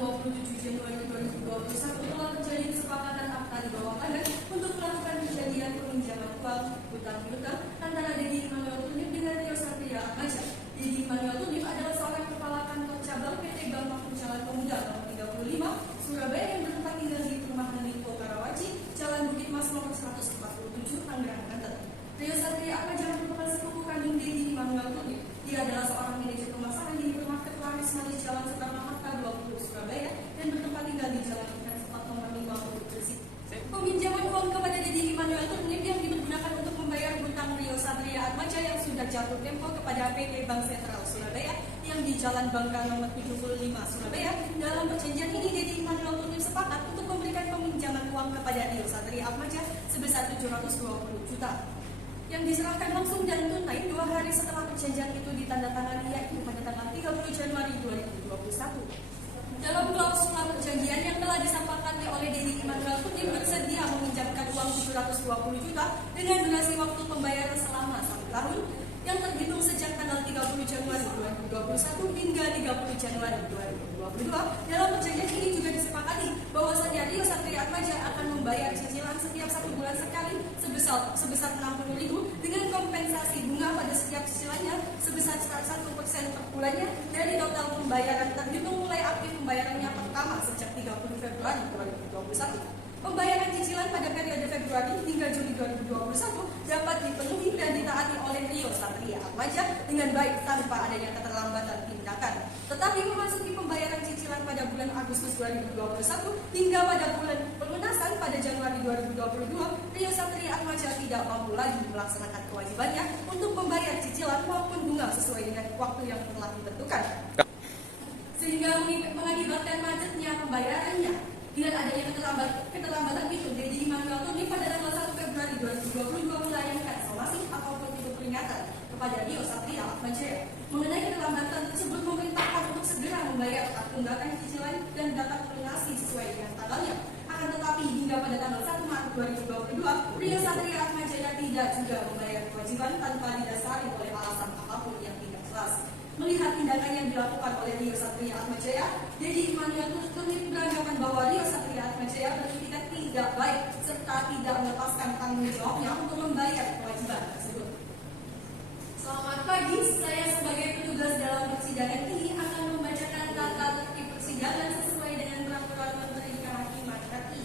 27 Januari 2021 telah terjadi kesepakatan akta di bawah tangan untuk melakukan perjanjian peminjaman uang hutang piutang antara Dedi Immanuel Tunip dengan Rio Satria Atmaja. Dedi Immanuel Tunip adalah seorang kepala kantor cabang PT Bank Makmur Jalan Pemuda nomor 35 Surabaya yang bertempat tinggal di perumahan Lipo Karawaci, Jalan Bukit Mas nomor 147 Tangerang, Banten. Rio Satria Atmaja merupakan sepupu kandung Dedi Immanuel Tunip. Dia adalah seorang manajer pemasaran di Hipermarket Laris Manis Jalan Soekarno-Hatta 20 Surabaya dan bertempat tinggal di Jalan Ikan Sepat nomor 50 Gresik. Peminjaman uang kepada Dedi Immanuel Tunip yang dipergunakan untuk membayar hutang Rio Satria Atmaja yang sudah jatuh tempo kepada PT Bank Sentral Surabaya yang di Jalan Bangka nomor 75 Surabaya. Dalam perjanjian ini, Dedi Immanuel Tunip sepakat untuk memberikan peminjaman uang kepada Rio Satria Atmaja sebesar 720 juta yang diserahkan langsung dan tunai 2 hari setelah perjanjian itu ditandatangani, yaitu pada tanggal 30 Januari 2021. Dalam klausula perjanjian yang telah disepakati oleh Dedi Immanuel Tunip bersedia meminjamkan uang 720 juta dengan durasi waktu pembayaran selama 1 tahun yang terhitung sejak tanggal 30 Januari 2021 hingga 30 Januari 2022. Dalam perjanjian ini juga disepakati bahwasannya Rio Satria Atmaja akan membayar cicilan setiap 1 bulan sekali sebesar 60.000 dengan kompensasi bunga pada setiap cicilannya sebesar 1% per bulannya dari total pembayaran terhitung mulai aktif pembayarannya pertama sejak 30 Februari 2021. Pembayaran cicilan pada periode Februari hingga Juli 2021 dapat dipenuhi dan ditaati oleh Rio Satria Atmaja dengan baik tanpa adanya keterlambatan tindakan. Tetapi memasuki pembayaran cicilan pada bulan Agustus 2021 hingga pada bulan pelunasan pada Januari 2022, Rio Satria Atmaja tidak mampu lagi melaksanakan kewajibannya untuk membayar cicilan maupun bunga sesuai dengan waktu yang telah ditentukan, sehingga mengakibatkan macetnya pembayarannya. Dengan adanya keterlambatan itu, Dedi Immanuel Tunip pada tanggal 1 Februari 2022 melayangkan somasi atau petitum peringatan kepada Rio Satria Atmaja. Mengenai keterlambatan tersebut, memerintahkan untuk segera membayar tunggakan cicilan dan dapat melunasi sesuai dengan tanggalnya. Akan tetapi hingga pada tanggal 1 Maret 2022, Rio Satria Atmaja tidak juga membayar kewajiban tanpa didasari oleh alasan apapun yang tidak jelas. Melihat tindakan yang dilakukan oleh Rio Satria Atmaja, Dedi Immanuel Tunip beranggapan bahwa Rio Satria Atmaja bertindak tidak baik serta tidak melepaskan tanggung jawabnya untuk membayar kewajiban tersebut. Selamat pagi, saya sebagai petugas dalam persidangan ini akan membacakan tata tertib persidangan sesuai dengan Peraturan Menteri Kehakiman RI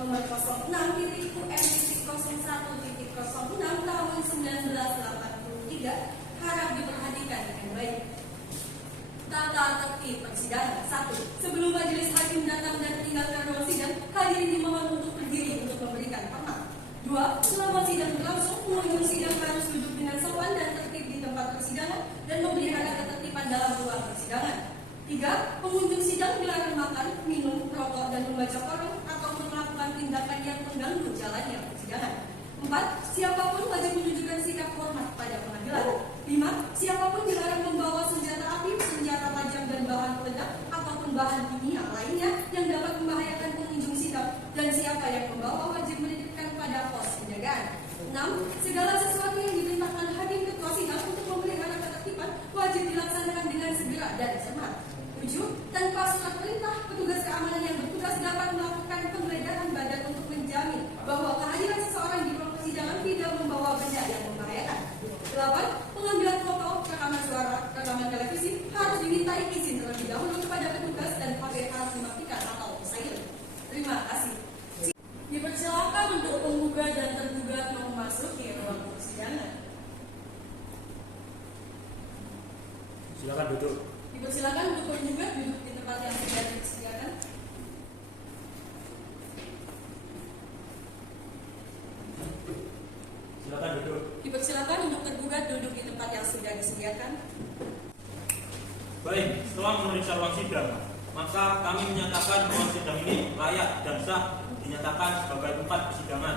nomor 06.UM.01.06 tahun 1983. Harap diperhatikan dengan baik. Tata tertib persidangan. 1. Sebelum majelis hakim datang dan meninggalkan ruang sidang, hadirin dimohon untuk berdiri untuk memberikan hormat. 2. Selama sidang berlangsung, pengunjung sidang harus duduk dengan sopan dan tertib di tempat persidangan dan memelihara ketertiban dalam ruang persidangan. 3. Pengunjung sidang dilarang makan, minum, merokok, dan membaca koran ataupun melakukan tindakan yang mengganggu jalannya persidangan. 4. Siapapun wajib menunjukkan sikap hormat pada pengadilan. 5. Siapapun dilarang membawa senjata api, senjata tajam dan bahan peledak ataupun bahan kimia lainnya yang dapat membahayakan pengunjung sidang, dan siapa yang membawa wajib menitipkan pada pos penjagaan. 6. Segala sesuatu yang diperintahkan hakim ketua sidang untuk memelihara ketertiban wajib dilaksanakan dengan segera dan cermat. 7. Tanpa surat perintah, petugas keamanan yang bertugas dapat melakukan penggeledahan badan untuk menjamin bahwa kehadiran seseorang di ruang persidangan tidak membawa benda yang membahayakan. 8. Pengambilan foto, rekaman suara, rekaman televisi harus dimintai izin terlebih dahulu kepada petugas dan HP harus dimatikan atau silent. Terima kasih. Dipersilakan untuk penggugat dan tergugat memasuki ruang persidangan. Silakan duduk. Dipersilakan untuk penggugat duduk di tempat yang sudah disediakan. Silakan duduk. Dipersilakan untuk tergugat duduk di tempat yang sudah disediakan. Baik, setelah memeriksa ruang sidang, maka kami menyatakan bahwa sidang ini layak dan sah dinyatakan sebagai tempat persidangan.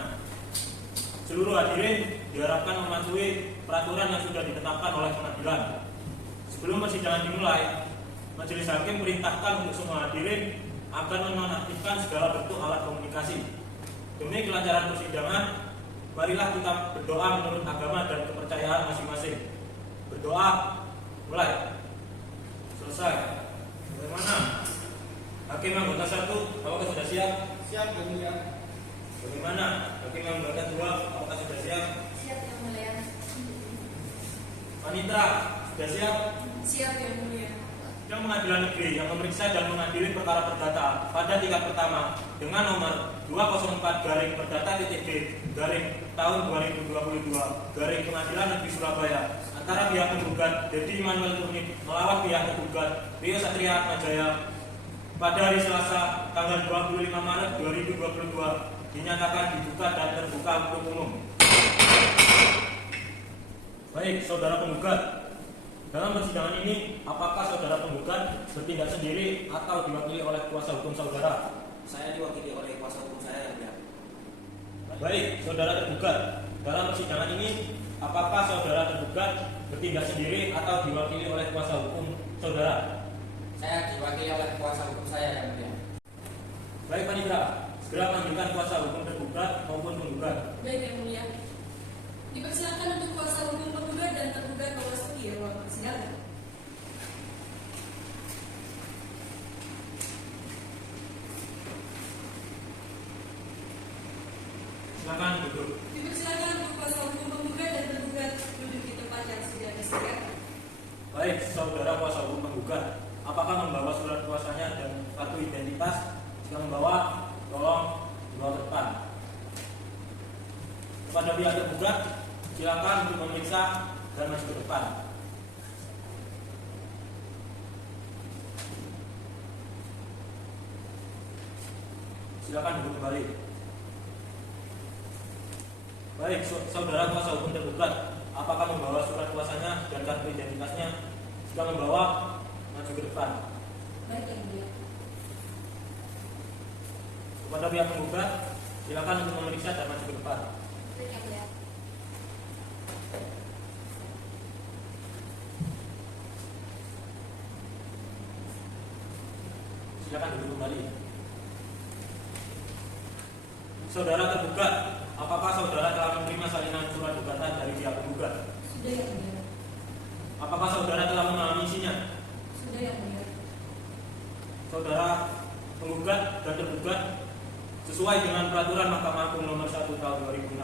Seluruh hadirin diharapkan mematuhi peraturan yang sudah ditetapkan oleh pengadilan. Sebelum persidangan dimulai, majelis hakim perintahkan untuk semua hadirin akan menonaktifkan segala bentuk alat komunikasi. Demi kelancaran persidangan, marilah kita berdoa menurut agama dan kepercayaan masing-masing. Berdoa, mulai. Selesai. Bagaimana? Hakim anggota 1, apakah sudah siap? Siap, Yang Mulia. Bagaimana? Hakim anggota 2, apakah sudah siap? Siap Yang Mulia. Panitra, sudah siap? Siap Yang Mulia. Sidang Pengadilan Negeri yang memeriksa dan mengadili perkara perdata pada tingkat pertama dengan nomor 204-Garing/tahun 2022 Pengadilan Negeri Surabaya antara pihak penggugat Dedi Immanuel Murni melawan pihak tergugat Rio Satria Atmajaya pada hari Selasa tanggal 25 Maret 2022 dinyatakan dibuka dan terbuka untuk umum. Baik, saudara penggugat. Dalam persidangan ini, apakah saudara penggugat bertindak sendiri atau diwakili oleh kuasa hukum saudara? Saya diwakili oleh kuasa hukum saya, ya. Baik, saudara tergugat. Dalam persidangan ini, apakah saudara tergugat bertindak sendiri atau diwakili oleh kuasa hukum saudara? Saya diwakili oleh kuasa hukum saya, yang mulia. Baik, Panitra, segera panggilkan kuasa hukum tergugat maupun penggugat. Baik Yang Mulia. Dipersilakan untuk kuasa hukum penggugat dan tergugat memasuki ruang persidangan. Silakan duduk. Dipersilakan untuk kuasa hukum penggugat dan tergugat duduk di tempat yang sudah disediakan. Baik, saudara kuasa hukum penggugat, apakah membawa surat kuasanya dan kartu identitas? Jika membawa, tolong dibawa ke depan. Kepada pihak tergugat, silakan untuk memeriksa dan maju ke depan. Silakan duduk kembali. Baik, saudara kuasa hukum tergugat, apakah membawa surat kuasanya dan kartu identitasnya? Jika membawa, maju ke depan. Baik Yang Mulia. Kepada pihak penggugat, silakan untuk memeriksa dan maju ke depan. Baik Yang Mulia. Silakan duduk kembali. Saudara tergugat, apakah saudara telah menerima salinan surat gugatan dari pihak penggugat? Sudah Yang Mulia. Apakah saudara telah memahami isinya? Sudah Yang Mulia. Saudara penggugat dan tergugat sesuai dengan peraturan Mahkamah Agung nomor 1 tahun 2016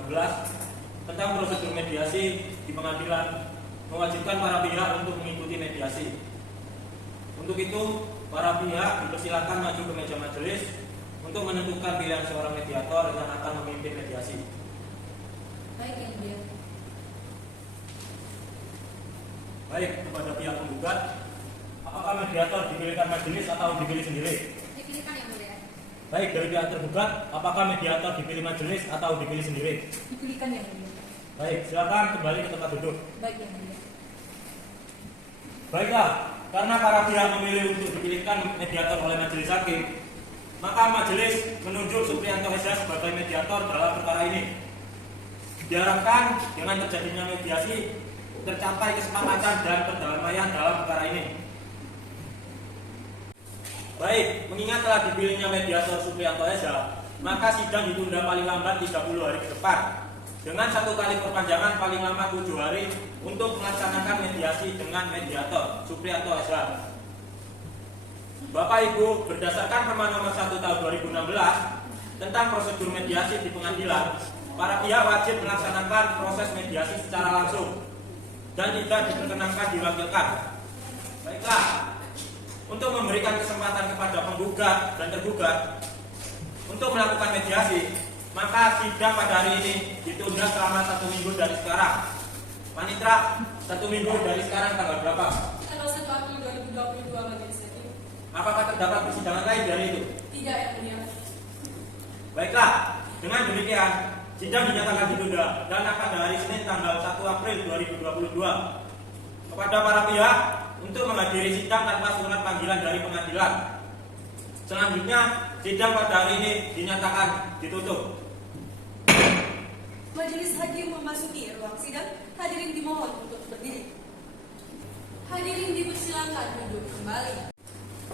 tentang prosedur mediasi di pengadilan mewajibkan para pihak untuk mengikuti mediasi. Untuk itu, para pihak dipersilakan maju ke meja majelis untuk menentukan pilihan seorang mediator yang akan memimpin mediasi. Baik Yang Mulia. Baik, kepada pihak penggugat, apakah mediator dipilihkan majelis atau dipilih sendiri? Dipilihkan Yang Mulia. Baik, dari pihak tergugat, apakah mediator dipilih majelis atau dipilih sendiri? Dipilihkan Yang Mulia. Baik, silakan kembali ke tempat duduk. Baik Yang Mulia. Baiklah, karena para pihak memilih untuk dipilihkan mediator oleh majelis hakim, maka majelis menunjuk Supriyanto SH sebagai mediator dalam perkara ini. Diharapkan dengan terjadinya mediasi tercapai kesepakatan dan perdamaian dalam perkara ini. Baik, mengingat telah dipilihnya mediator Supriyanto SH, maka sidang ditunda paling lambat 30 hari ke depan dengan 1 kali perpanjangan paling lama 7 hari untuk melaksanakan mediasi dengan mediator Supriyanto SH. Bapak Ibu, berdasarkan Perma nomor 1 tahun 2016 tentang prosedur mediasi di pengadilan, para pihak wajib melaksanakan proses mediasi secara langsung dan tidak diperkenankan diwakilkan. Baiklah, untuk memberikan kesempatan kepada penggugat dan tergugat untuk melakukan mediasi, maka sidang pada hari ini ditunda selama 1 minggu dari sekarang. Panitra, 1 minggu dari sekarang tanggal berapa? Tanggal 1 April 2022 Majelis Hakim. Apakah terdapat persidangan lain dari itu? Tidak Yang Mulia. Baiklah, dengan demikian sidang dinyatakan ditunda dan akan hari Senin tanggal 1 April 2022. Kepada para pihak untuk menghadiri sidang tanpa surat panggilan dari pengadilan. Selanjutnya, sidang pada hari ini dinyatakan ditutup. Majelis Hakim memasuki ruang sidang. Hadirin dimohon untuk berdiri. Hadirin dipersilakan duduk kembali.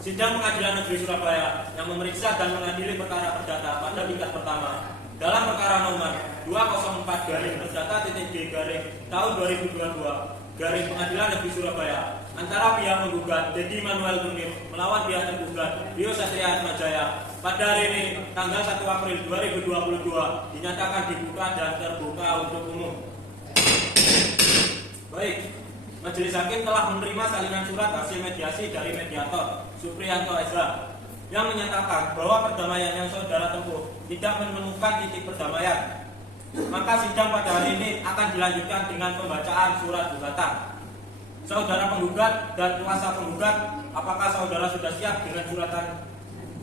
Sidang Pengadilan Negeri Surabaya yang memeriksa dan mengadili perkara perdata pada tingkat pertama dalam perkara nomor 204 garing perdata titik B garing tahun 2022 garing Pengadilan Negeri Surabaya antara pihak menggugat Dedi Manuel Turnip melawan pihak tergugat Rio Satria Atmajaya pada hari ini tanggal 1 April 2022 dinyatakan dibuka dan terbuka untuk umum. Baik, Majelis Hakim telah menerima salinan surat hasil mediasi dari mediator Supriyanto Eza yang menyatakan bahwa perdamaian yang saudara tempuh tidak menemukan titik perdamaian. Maka sidang pada hari ini akan dilanjutkan dengan pembacaan surat gugatan. Saudara penggugat dan kuasa penggugat, apakah saudara sudah siap dengan suratan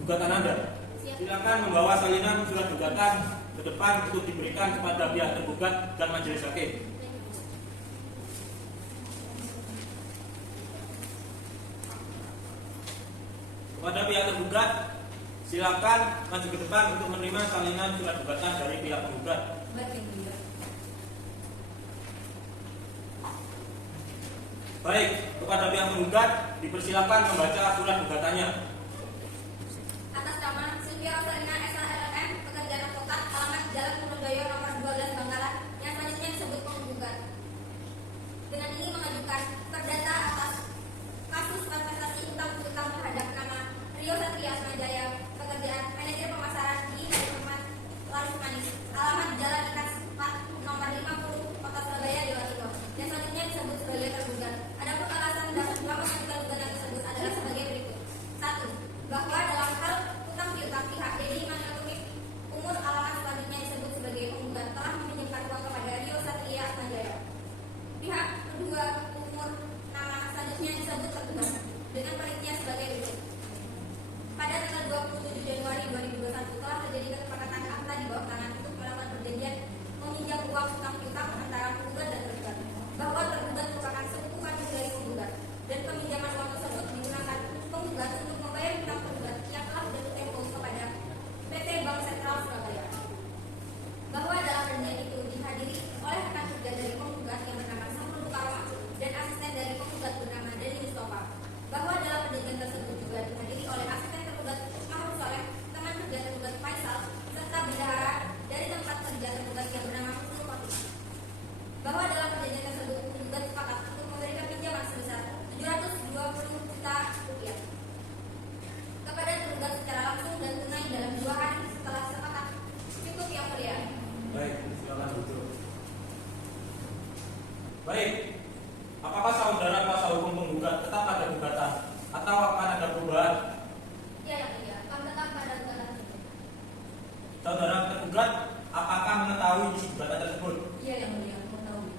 gugatan Anda? Silakan membawa salinan surat gugatan ke depan untuk diberikan kepada pihak tergugat dan majelis hakim. Kepada pihak tergugat, silakan maju ke depan untuk menerima salinan surat gugatan dari pihak penggugat. Baik, kepada pihak penggugat dipersilakan membaca surat gugatannya. Atas nama Sylvia Rosalina SHLM, pekerjaan advokat, alamat Jalan Purwodoyo nomor 12 Bangkalan, yang selanjutnya disebut penggugat. Dengan ini mengajukan perdata atas kasus transaksi utang piutang terhadap nama Rio Satria Atmajaya, pekerjaan manajer pemasaran di Rumah Larus Manis, alamat Jalan Ikan Sepat nomor 50 Kota Surabaya, Jawa Timur, yang selanjutnya disebut sebagai tergugat. Adapun alasan dan sebab mengajukan gugatan tersebut adalah sebagai berikut. 1. Bahwa dalam hal utang piutang pihak Dedi Manuel Turnip, umur alamat selanjutnya disebut sebagai penggugat telah meminjamkan uang kepada Rio Satria Atmajaya. Pihak kedua, umur nama selanjutnya disebut tergugat dengan perincian sebagai berikut. Pada tanggal 27 Januari 2021 telah terjadi kesepakatan akta di bawah tangan untuk melakukan perjanjian meminjam uang utang piutang antara penggugat dan tergugat, bahwa tergugat merupakan sepupu kandung dari penggugat, dan peminjaman uang tersebut digunakan penggugat untuk membayar utang tergugat yang telah jatuh tempo kepada PT Bank Sentral Surabaya. Bahwa dalam perjanjian itu dihadiri oleh rekan kerja dari penggugat yang bernama Sampul Bukarma dan asisten dari penggugat bernama Deni Mustafa. Bahwa dalam perjanjian tersebut juga dihadiri oleh asisten tergugat Mahmud Soleh, teman kerja tergugat Faisal, serta bendahara dari tempat kerja tergugat yang bernama Husnul Fatimah. Bahwa dalam perjanjian tersebut tergugat sepakat untuk memberikan pinjaman sebesar 720 juta rupiah kepada tergugat secara langsung dan tunai dalam 2 hari setelah sepakat. Cukup yang mulia. Baik, silakan duduk. Baik, apakah saudara kuasa hukum penggugat tetap pada gugatan atau akan ada perubahan? Ya, yang mulia. Kami tetap pada gugatan itu. Saudara tergugat, apakah mengetahui isi gugatan tersebut? Iya yang mulia, mengetahui.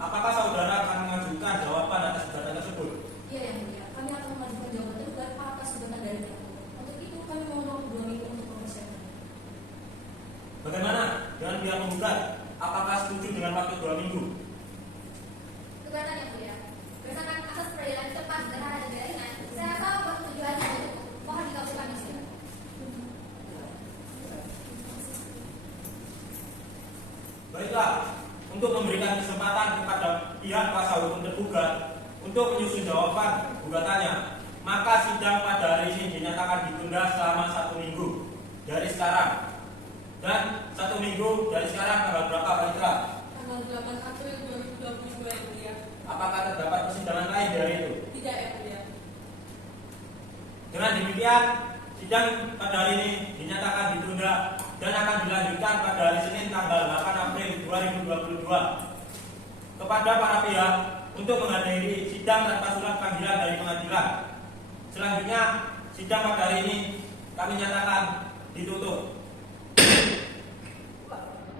Apakah saudara akan mengajukan jawaban atas gugatan tersebut? Iya yang mulia, kami akan mengajukan jawaban tergugat atas gugatan dari pihak. Untuk itu kami mohon waktu 2 minggu untuk mempersiapkan. Bagaimana dengan pihak penggugat? Apakah setuju dengan waktu 2 minggu? Gugatan yang mulia. Berdasarkan asas peradilan cepat, sederhana dan ringan, saya rasa waktu 7 hari sudah cukup. Mohon dikabulkan di sini. Baiklah, untuk memberikan kesempatan kepada pihak kuasa hukum tergugat untuk menyusun jawaban gugatannya, maka sidang pada hari ini dinyatakan ditunda selama 1 minggu dari sekarang. Dan 1 minggu dari sekarang tanggal berapa, Pak Itra? Tanggal 8 April 2022 yang mulia. Apakah terdapat persidangan lain dari itu? Tidak yang mulia. Dengan demikian, sidang pada hari ini dinyatakan ditunda dan akan dilanjutkan pada hari Senin tanggal 8 April 2022. Kepada para pihak untuk menghadiri sidang tanpa surat panggilan dari pengadilan. Selanjutnya, sidang pada hari ini kami nyatakan ditutup.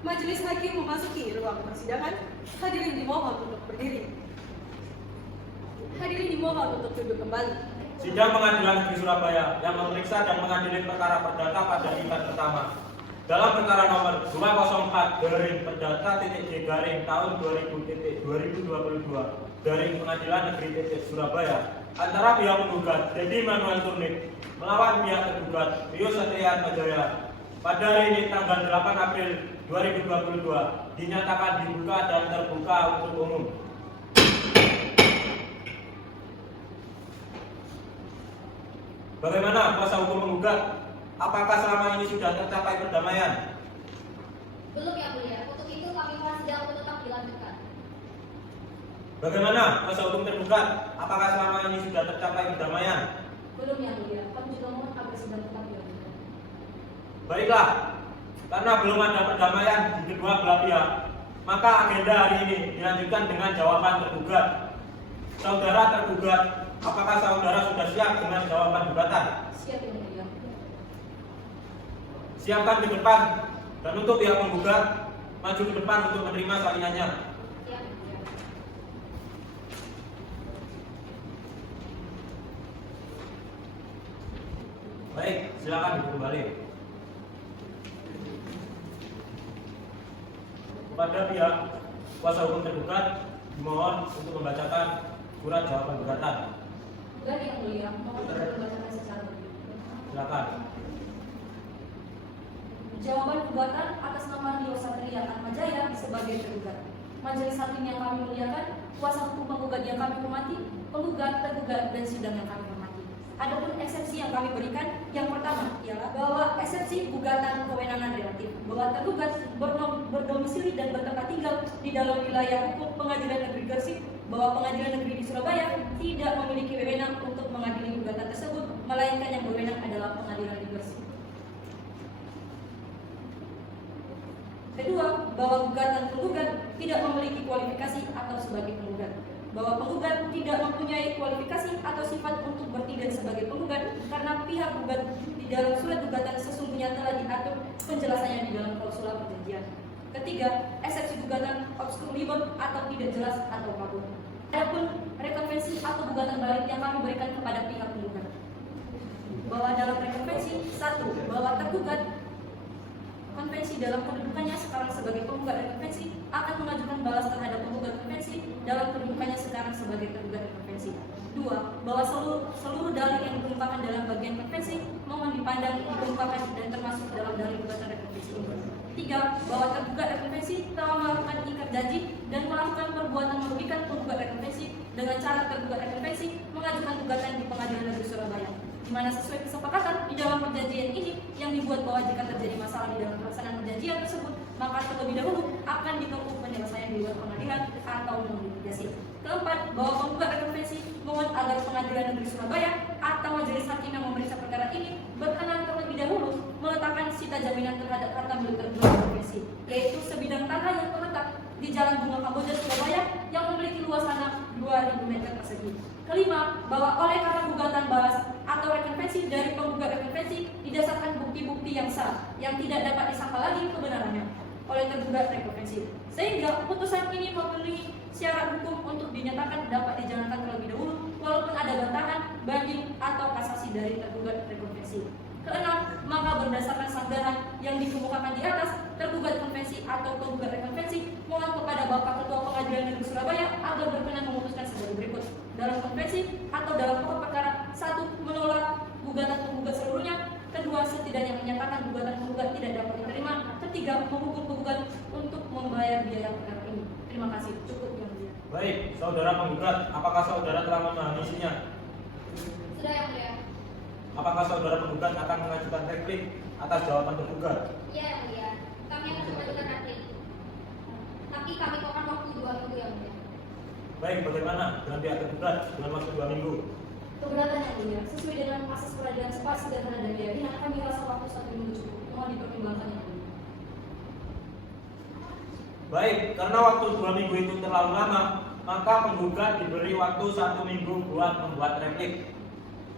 Majelis Hakim memasuki ruang persidangan. Hadirin dimohon untuk berdiri. Hadirin dimohon untuk duduk kembali. Sidang Pengadilan Negeri Surabaya yang memeriksa dan mengadili perkara perdata pada tingkat pertama dalam perkara nomor 204 garing perdata titik garing tahun 2022 garing Pengadilan Negeri titik Surabaya antara pihak penggugat Dedi Manuel Turnip melawan pihak tergugat Rio Satria Atmajaya pada hari ini tanggal 8 April 2022 dinyatakan dibuka dan terbuka untuk umum. Bagaimana kuasa hukum penggugat? Apakah selama ini sudah tercapai perdamaian? Belum yang mulia. Untuk itu kami mohon sidang untuk tetap dilanjutkan. Bagaimana kuasa hukum tergugat? Apakah selama ini sudah tercapai perdamaian? Belum yang mulia, kami juga mohon agar sidang tetap dilanjutkan. Baiklah, karena belum ada perdamaian di kedua belah pihak, maka agenda hari ini dilanjutkan dengan jawaban tergugat. Saudara tergugat, apakah saudara sudah siap dengan jawaban gugatan? Siap yang mulia. Siapkan ke depan, dan untuk pihak penggugat, maju ke depan untuk menerima salinannya. Siap, yang mulia. Baik, silakan duduk kembali. Kepada pihak kuasa hukum tergugat, dimohon untuk membacakan surat jawaban gugatan. Gugat yang mulia, mohon dibacakan secara berikut. Silakan. Jawaban gugatan atas nama Rio Satria Atmajaya sebagai tergugat. Majelis hakim yang kami muliakan, kuasa hukum penggugat yang kami hormati, penggugat, tergugat, dan sidang yang kami hormati. Adapun eksepsi yang kami berikan, yang pertama ialah bahwa eksepsi gugatan kewenangan relatif, bahwa tergugat berdomisili dan bertempat tinggal di dalam wilayah hukum Pengadilan Negeri Gresik, bahwa Pengadilan Negeri di Surabaya tidak memiliki wewenang untuk mengadili gugatan tersebut, melainkan yang berwenang adalah Pengadilan Negeri Gresik. Kedua, bahwa gugatan penggugat tidak memiliki kualifikasi atau sebagai penggugat, bahwa penggugat tidak mempunyai kualifikasi atau sifat untuk bertindak sebagai penggugat karena pihak gugat di dalam surat gugatan sesungguhnya telah diatur penjelasannya di dalam klausul perjanjian. Ketiga, eksepsi gugatan obscur libel atau tidak jelas atau kabur. Adapun rekonvensi atau gugatan balik yang kami berikan kepada pihak penggugat, bahwa dalam rekonvensi, satu, bahwa tergugat konvensi dalam kedudukannya sekarang sebagai penggugat rekonvensi akan mengajukan balas terhadap penggugat konvensi dalam kedudukannya sekarang sebagai tergugat rekonvensi. Dua, bahwa seluruh dalil yang dikemukakan dalam bagian konvensi mohon dipandang, dikemukakan dan termasuk dalam dalil gugatan rekonvensi ini. Tiga, bahwa tergugat rekonvensi telah melakukan ikat janji dan melakukan perbuatan merugikan penggugat rekonvensi dengan cara tergugat rekonvensi mengajukan gugatan di Pengadilan Negeri Surabaya, di mana sesuai kesepakatan di dalam perjanjian ini yang dibuat bahwa jika terjadi masalah di dalam pelaksanaan perjanjian tersebut, maka terlebih dahulu akan ditempuh penyelesaian di luar pengadilan atau non-litigasi. Keempat, bahwa penggugat rekonvensi mohon agar Pengadilan Negeri Surabaya atau majelis hakim yang memeriksa perkara ini berkenan terlebih dahulu meletakkan sita jaminan terhadap harta milik tergugat rekonvensi, yaitu sebidang tanah yang terletak di Jalan Bunga Kamboja Surabaya yang memiliki luas tanah 2.000 meter persegi. Kelima, bahwa oleh karena gugatan balas atau rekonvensi dari penggugat rekonvensi didasarkan bukti-bukti yang sah yang tidak dapat disangkal lagi kebenarannya oleh tergugat rekonvensi, sehingga putusan ini memenuhi syarat hukum untuk dinyatakan dapat dijalankan terlebih dahulu walaupun ada bantahan, banding atau kasasi dari tergugat rekonvensi. Keenam, maka berdasarkan sanggahan yang dikemukakan di atas, tergugat konvensi atau penggugat rekonvensi mohon kepada Bapak Ketua Pengadilan Negeri Surabaya agar berkenan memutuskan sebagai berikut. Dalam konvensi atau dalam pokok perkara, satu, menolak gugatan penggugat seluruhnya. Kedua, setidaknya menyatakan gugatan penggugat tidak dapat diterima. Ketiga, menghukum penggugat untuk membayar biaya perkara ini. Terima kasih. Cukup yang mulia. Baik, saudara penggugat, apakah saudara telah memahami isinya? Sudah yang mulia. Apakah saudara penggugat akan mengajukan replik atas jawaban tergugat? Iya yang mulia. Kami akan mengajukan replik. Tapi kami mohon waktu 2 minggu yang mulia. Baik, bagaimana dengan pihak tergugat dengan waktu 2 minggu? Keberatan yang mulia, sesuai dengan asas peradilan cepat sederhana dan biaya, kami rasa waktu 1 minggu cukup. Mohon dipertimbangkan yang mulia. Baik, karena waktu 2 minggu itu terlalu lama, maka penggugat diberi waktu 1 minggu buat membuat replik.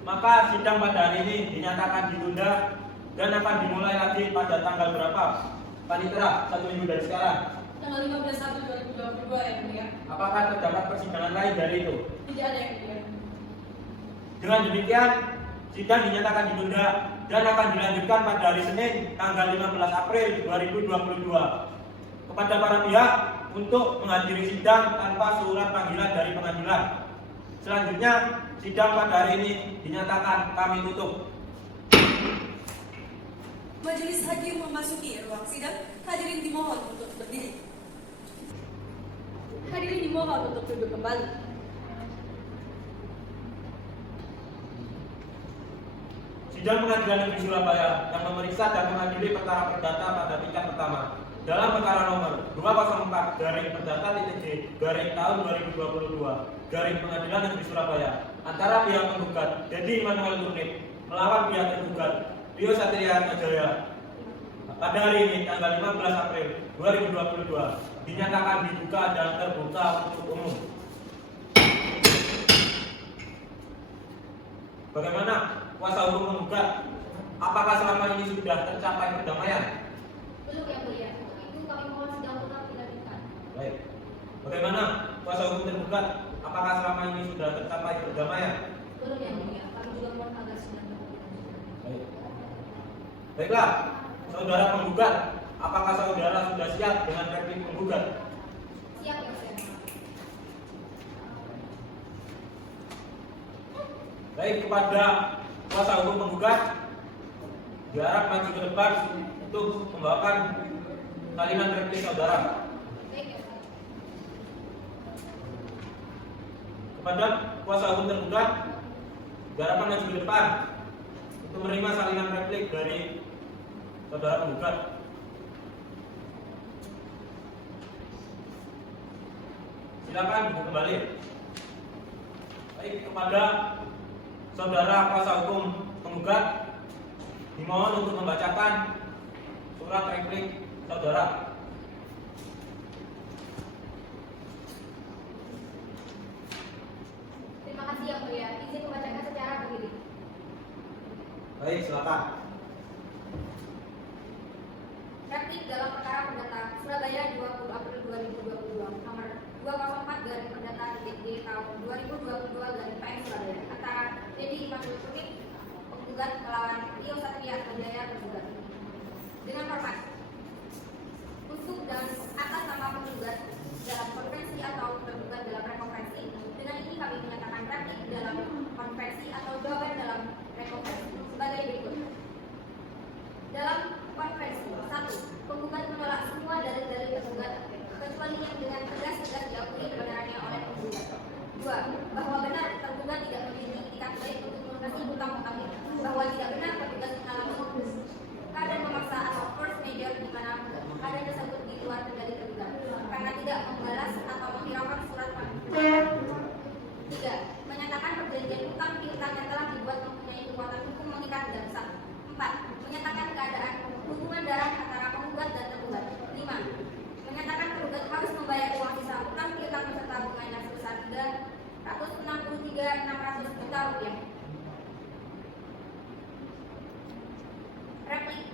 Maka sidang pada hari ini dinyatakan ditunda dan akan dimulai lagi pada tanggal berapa? Panitera, 1 minggu dari sekarang. Tanggal 15/1/2022 yang mulia. Apakah terdapat persidangan lain dari itu? Tidak ada yang mulia. Dengan demikian, sidang dinyatakan ditunda dan akan dilanjutkan pada hari Senin, tanggal 15 April 2022. Kepada para pihak untuk menghadiri sidang tanpa surat panggilan dari pengadilan. Selanjutnya, sidang pada hari ini dinyatakan kami tutup. Majelis hakim memasuki ruang sidang. Hadirin dimohon untuk berdiri. Hadirin dimohon untuk duduk kembali. Sidang Pengadilan Negeri Surabaya yang memeriksa dan mengadili perkara perdata pada tingkat pertama dalam perkara nomor 204/Perdata.J/tahun 2022 Pengadilan Negeri Surabaya antara pihak penggugat Dedi Immanuel Murni melawan pihak tergugat Rio Satria Atmajaya pada hari ini tanggal 15 April 2022 dinyatakan dibuka dan terbuka untuk umum. Bagaimana kuasa hukum penggugat? Apakah selama ini sudah tercapai perdamaian? Belum yang mulia. Itu kami mohon sidang ulang dilanjutkan. Baik. Bagaimana kuasa hukum tergugat? Apakah selama ini sudah tercapai perdamaian? Belum yang mulia. Kami juga mohon agar sidang dilanjutkan. Baik. Baiklah, saudara penggugat, apakah saudara sudah siap dengan replik penggugat? Siap yang mulia. Baik, kepada kuasa hukum penggugat diharap maju ke depan untuk membawakan kalimat replik saudara. Baik yang mulia. Kepada kuasa hukum tergugat diharapkan maju ke depan untuk menerima salinan replik dari saudara penggugat. Silakan ibu kembali. Baik, kepada saudara kuasa hukum penggugat dimohon untuk membacakan surat replik saudara. Terima kasih yang mulia. Izin membacakan secara berdiri. Baik, silakan. Replik dalam perkara perdata Surabaya 20 April 2022 nomor 204/Perdata.J tahun 2022 Surabaya antara Dedi Immanuel Murni penggugat melawan Rio Satria Atmajaya penggugat. Dengan hormat untuk dan atas nama penggugat dalam konferensi atau tergugat dalam rekonferensi, dengan ini kami menyatakan replik dalam konferensi atau jawaban dalam rekonferensi sebagai berikut. Dalam konferensi, 1. Penggugat menolak semua dalil-dalil tergugat kecuali yang dengan tegas-tegas diakui kebenarannya oleh penggugat. 2. Bahwa benar tergugat tidak memiliki itikat baik untuk melunasi hutang-hutangnya. Bahwa tidak benar tergugat mengalami keadaan memaksa atau force major di mana keadaan tersebut di luar kendali tergugat karena tidak membalas atau menghiraukan surat panggilan. 3. Menyatakan perjanjian hutang piutang yang telah dibuat mempunyai kekuatan hukum mengikat dan sah. 4. Menyatakan keadaan hubungan darah antara penggugat dan tergugat. 5. Menyatakan tergugat harus membayar uang sisa hutang piutang beserta bunganya sebesar 363.600 juta rupiah. Replik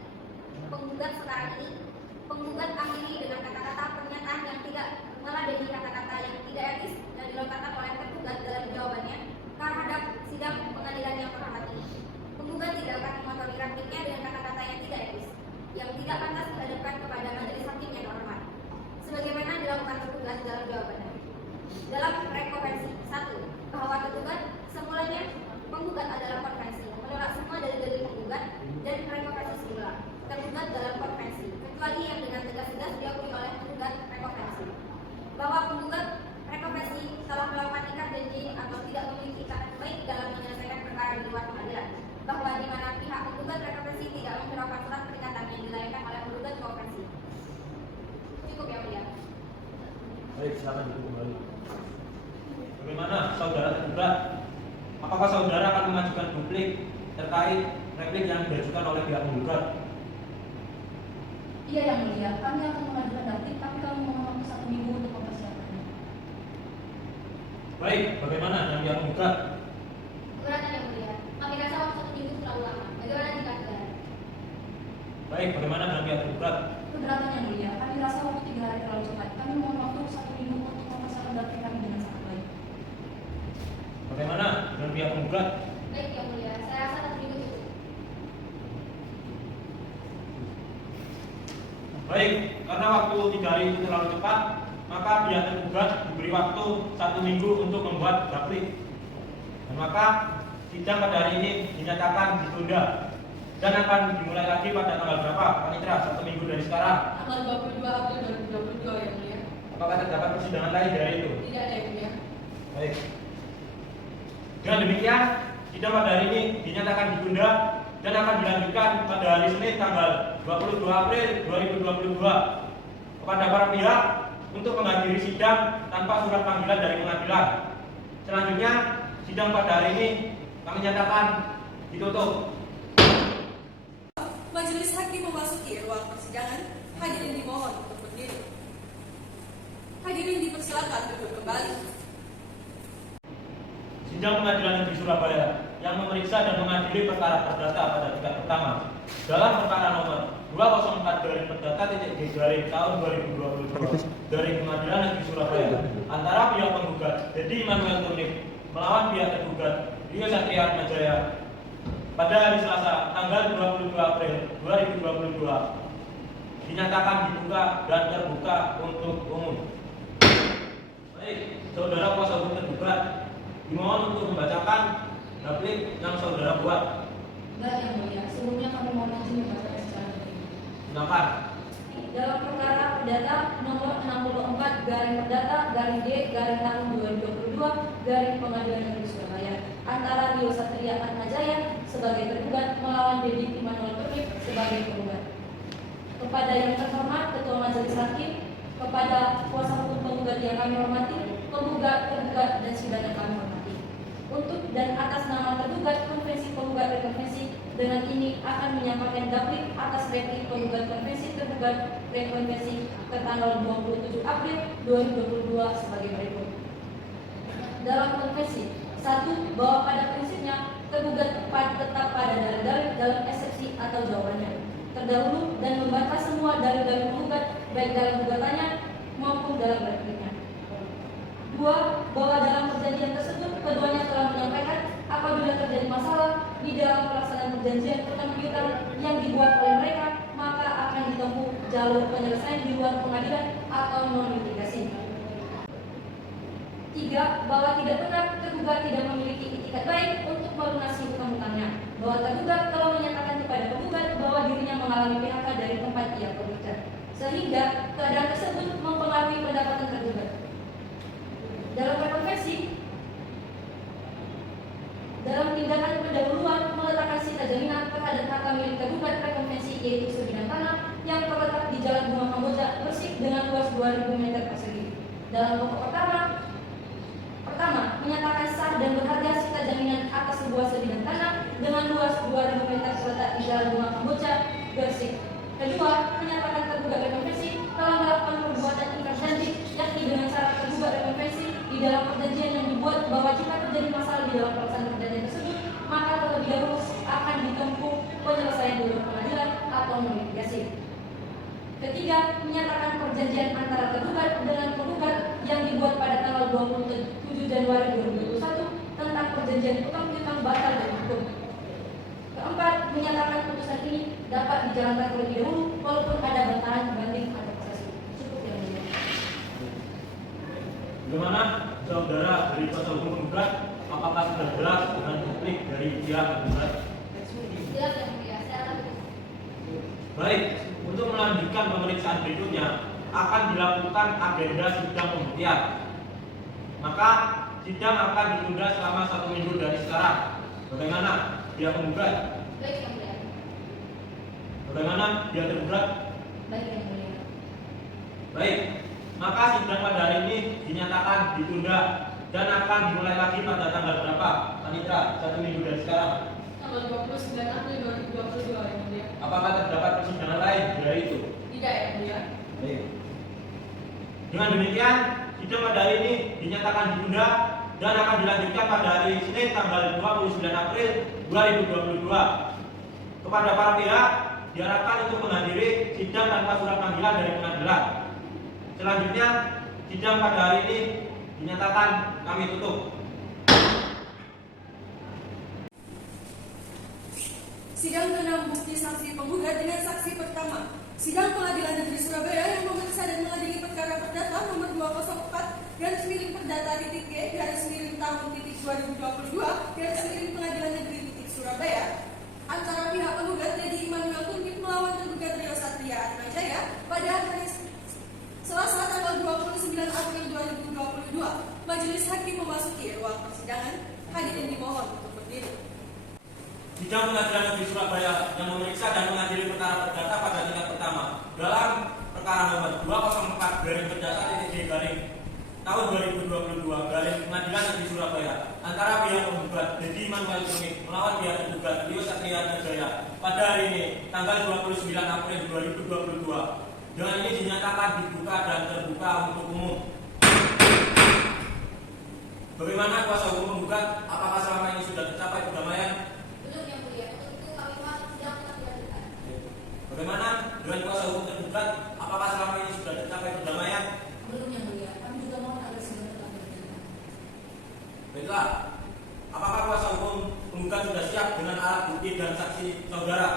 penggugat sekarang ini, penggugat akhiri dengan kata-kata pernyataan yang tidak meladeni kata-kata yang tidak etis dan dilontarkan oleh tergugat dalam jawabannya terhadap sidang pengadilan yang terhormat ini. Penggugat tidak akan mengotori repliknya dengan kata-kata yang tidak etis, yang tidak pantas dihadapkan kepada majelis hakim yang terhormat. Sebagaimana dilakukan tergugat dalam jawabannya. Dalam rekonferensi 1. Bahwa tergugat semulanya penggugat adalah konvensi menolak semua dalil-dalil penggugat dan rekonferensi semula tergugat dalam konvensi kecuali yang dengan tegas-tegas diakui oleh penggugat rekonferensi. Bahwa penggugat rekonferensi telah melakukan ikat janji atau tidak memiliki ikatan baik dalam menyelesaikan perkara di luar pengadilan. Bahwa di mana pihak penggugat rekonferensi tidak menghiraukan surat perikatan yang dilayangkan oleh penggugat konferensi. Cukup ya mulia. Baik, silakan ibu kembali. Bagaimana saudara tergugat? Apakah saudara akan mengajukan duplik terkait replik yang diajukan oleh pihak penggugat? Iya yang mulia, kami akan mengajukan duplik, tapi kami mohon waktu 1 minggu untuk mempersiapkannya. Baik, bagaimana dengan pihak penggugat? Keberatan yang mulia. Kami rasa waktu 1 minggu terlalu lama. Bagaimana jika negara? Baik, bagaimana dengan pihak penggugat? Keberatan yang mulia, kami rasa waktu 3 hari terlalu cepat. Kami mohon waktu 1 minggu untuk mempersiapkan duplik kami dengan sangat baik. Bagaimana dengan pihak penggugat? Baik yang mulia. Saya rasa 1 minggu cukup. Baik, karena waktu 3 hari itu terlalu cepat, maka pihak tergugat diberi waktu 1 minggu untuk membuat duplik. Dan maka sidang pada hari ini dinyatakan ditunda dan akan dimulai lagi pada tanggal berapa? Panitra, 1 minggu dari sekarang. Tanggal 22 April 2022 yang mulia. Apakah terdapat persidangan lain dari itu? Tidak ada yang mulia. Baik. Dengan demikian, sidang pada hari ini dinyatakan ditunda dan akan dilanjutkan pada hari Senin tanggal 22 April 2022 kepada para pihak untuk menghadiri sidang tanpa surat panggilan dari pengadilan. Selanjutnya, sidang pada hari ini kami nyatakan ditutup. Majelis hakim memasuki ruang persidangan. Hadirin dimohon untuk berdiri. Hadirin dipersilakan duduk kembali. Sidang Pengadilan Negeri Surabaya yang memeriksa dan mengadili perkara perdata pada tingkat pertama dalam perkara nomor 204/Perdata tahun 2022 dari Pengadilan Negeri Surabaya antara pihak penggugat Dedi Immanuel Turnip melawan pihak tergugat Rio Satria Atmajaya pada hari Selasa tanggal 22 April 2022 dinyatakan dibuka dan terbuka untuk umum. Baik, saudara kuasa hukum tergugat dimohon untuk membacakan daplik yang saudara buat. Baik yang mulia, sebelumnya kami mohon izin membacakan secara detail. Silakan. Dalam perkara perdata nomor 64/Perdata/D/tahun 2022 Pengadilan Negeri Surabaya antara Rio Satria Atmajaya sebagai tergugat melawan Dedi Immanuel Turnip sebagai penggugat. Kepada yang terhormat Ketua Majelis Hakim, kepada kuasa hukum penggugat yang kami hormati, penggugat, tergugat, dan sidang yang kami hormati. Untuk dan atas nama tergugat konvensi penggugat rekonvensi dengan ini akan menyampaikan daplik atas replik penggugat konvensi tergugat rekonvensi tertanggal 27 April 2022 sebagai berikut. Dalam konvensi, 1. Bahwa pada prinsipnya tergugat tetap pada dalil-dalil dalam eksepsi atau jawabannya terdahulu dan membantah semua dalil-dalil penggugat baik dalam gugatannya maupun dalam repliknya. 2. Bahwa dalam perjanjian tersebut keduanya telah menyampaikan apabila terjadi masalah di dalam pelaksanaan perjanjian pertempuran yang dibuat oleh mereka, maka akan ditempuh jalur penyelesaian di luar pengadilan atau non litigasi. 3. Bahwa tidak benar tergugat tidak memiliki itikat baik untuk melunasi hutang-hutangnya. Bahwa tergugat telah menyatakan kepada penggugat bahwa dirinya mengalami PHK dari tempat ia bekerja, sehingga keadaan tersebut mempengaruhi pendapatan tergugat. Dalam rekonvensi, dalam tindakan pendahuluan meletakkan sita jaminan terhadap harta milik tergugat rekonvensi yaitu sebidang tanah yang terletak di Jalan Bunga Kamboja Gresik dengan luas 2.000 meter persegi. Dalam pokok pertama menyatakan sah dan berharga sita jaminan atas sebuah sebidang tanah dengan luas 2.000 meter terletak di Jalan Bunga Kamboja Gresik. Kedua, menyatakan tergugat rekonvensi telah melakukan perbuatan ingkar janji yakni dengan syarat tergugat rekonvensi di dalam perjanjian yang dibuat bahwa jika terjadi masalah di dalam pelaksanaan perjanjian tersebut, maka terlebih dahulu akan ditempuh penyelesaian di luar pengadilan atau non-litigasi. Ketiga, menyatakan perjanjian antara tergugat dengan penggugat yang dibuat pada tanggal 27 Januari 2021 tentang perjanjian utang piutang batal dan hukum. Keempat, menyatakan putusan ini dapat dijalankan terlebih dahulu walaupun ada bantahan banding atau kasasi. Cukup yang mulia. Bagaimana saudara dari kuasa hukum penggugat, apakah sudah jelas dengan duplik dari pihak penggugat? Jelas yang mulia, saya akan Baik, untuk melanjutkan pemeriksaan berikutnya akan dilakukan agenda sidang pembuktian. Maka sidang akan ditunda selama 1 minggu dari sekarang. Bagaimana pihak penggugat? baik yang mulia. Bagaimana pihak tergugat? Baik yang mulia. Baik, maka sidang pada hari ini dinyatakan ditunda dan akan dimulai lagi pada tanggal berapa? Panitra, 1 minggu dari sekarang. Tanggal 29 April 2022 yang mulia. Apakah terdapat persidangan lain di hari itu? Tidak yang mulia. Baik. Dengan demikian, sidang pada hari ini dinyatakan ditunda dan akan dilanjutkan pada hari Senin tanggal 29 April 2022. Kepada para pihak diharapkan untuk menghadiri sidang tanpa surat panggilan dari pengadilan. Selanjutnya, sidang pada hari ini dinyatakan kami tutup. Sidang ke-6 bukti saksi penggugat dengan saksi pertama. Sidang Pengadilan Negeri Surabaya yang memeriksa dan mengadili perkara perdata nomor 204/Perdata/tahun/2022 Pengadilan Negeri Surabaya antara pihak penggugat Dedi Immanuel Turnip melawan tergugat Rio Satria Atmajaya pada hari Selasa tanggal 29 April 2022. Majelis hakim memasuki ruang persidangan. Hadirin dimohon untuk berdiri. Sidang Pengadilan Negeri Surabaya yang memeriksa dan mengadili perkara perdata pada tingkat pertama dalam perkara perkara nomor 204 garing Perdata garing tahun 2022 garing Pengadilan Negeri Surabaya antara pihak penggugat Dedi Immanuel Turnip melawan pihak tergugat Rio Satria Atmajaya pada hari ini tanggal 29 April 2022 dengan ini dinyatakan dibuka dan terbuka untuk umum. Bagaimana kuasa hukum penggugat? Apakah selama ini sudah tercapai perdamaian? Belum yang mulia, untuk kami mohon sidang tetap dilanjutkan. Bagaimana dengan kuasa hukum tergugat? Apakah selama ini sudah tercapai perdamaian? Belum yang mulia, kami juga mohon agar sidang tetap dilanjutkan. Baiklah, apakah kuasa hukum penggugat sudah siap dengan alat bukti dan saksi saudara?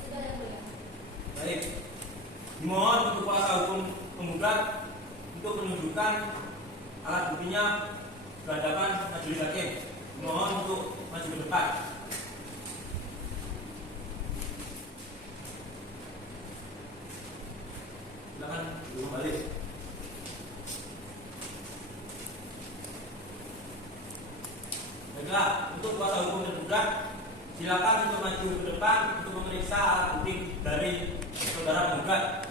Sudah yang mulia. Baik, dimohon untuk kuasa hukum penggugat untuk menunjukkan alat buktinya ke hadapan majelis hakim. Dimohon untuk maju ke depan. Silakan duduk balik. Baiklah, untuk kuasa hukum tergugat, silakan untuk maju ke depan untuk memeriksa alat bukti dari saudara penggugat.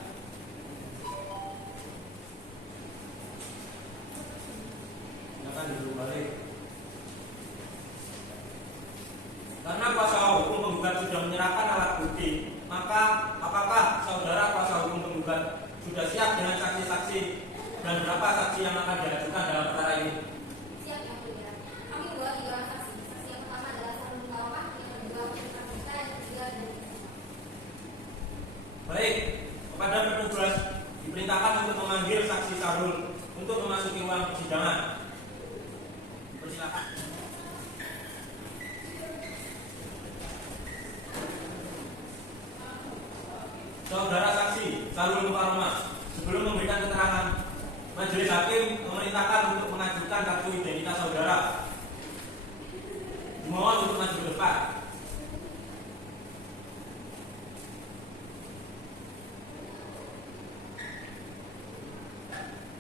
Silakan duduk balik. Karena kuasa hukum penggugat sudah menyerahkan alat bukti, maka apakah saudara kuasa hukum penggugat sudah siap dengan saksi-saksi dan berapa saksi yang akan diajukan dalam perkara ini? Siap yang mulia. Kami membawa 3 orang saksi. Saksi yang pertama adalah Sarul Mukaromah, yang kedua Putra kita, yang ketiga dari Baik, kepada petugas diperintahkan untuk memanggil saksi Sarul untuk memasuki ruang persidangan. Persilakan. Saudara saksi Sarul Mukaromah, sebelum memberikan keterangan, majelis hakim memerintahkan untuk mengajukan kartu identitas saudara. Dimohon untuk maju ke depan.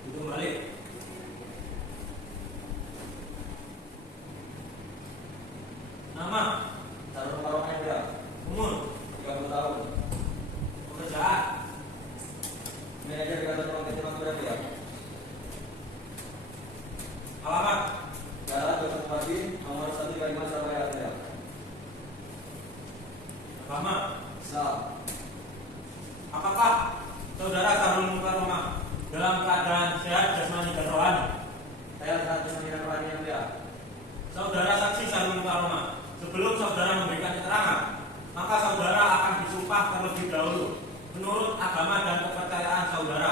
Duduk balik. Nama, Sarul Mukaromah yang mulia, umur, 30 tahun. pekerjaan, Manajer di kantor Pengadilan Negeri ya. alamat, Jalan Dr. Padi, nomor 1 Kalimantan Surabaya ya. agama. Islam. Apakah saudara Sarul Mukaromah dalam keadaan sehat jasmani dan rohani? Saya saat jasmani dan rohani yang mulia. Saudara saksi Sarul Mukaromah, sebelum saudara memberikan keterangan, maka saudara akan disumpah terlebih dahulu menurut agama dan kepercayaan saudara.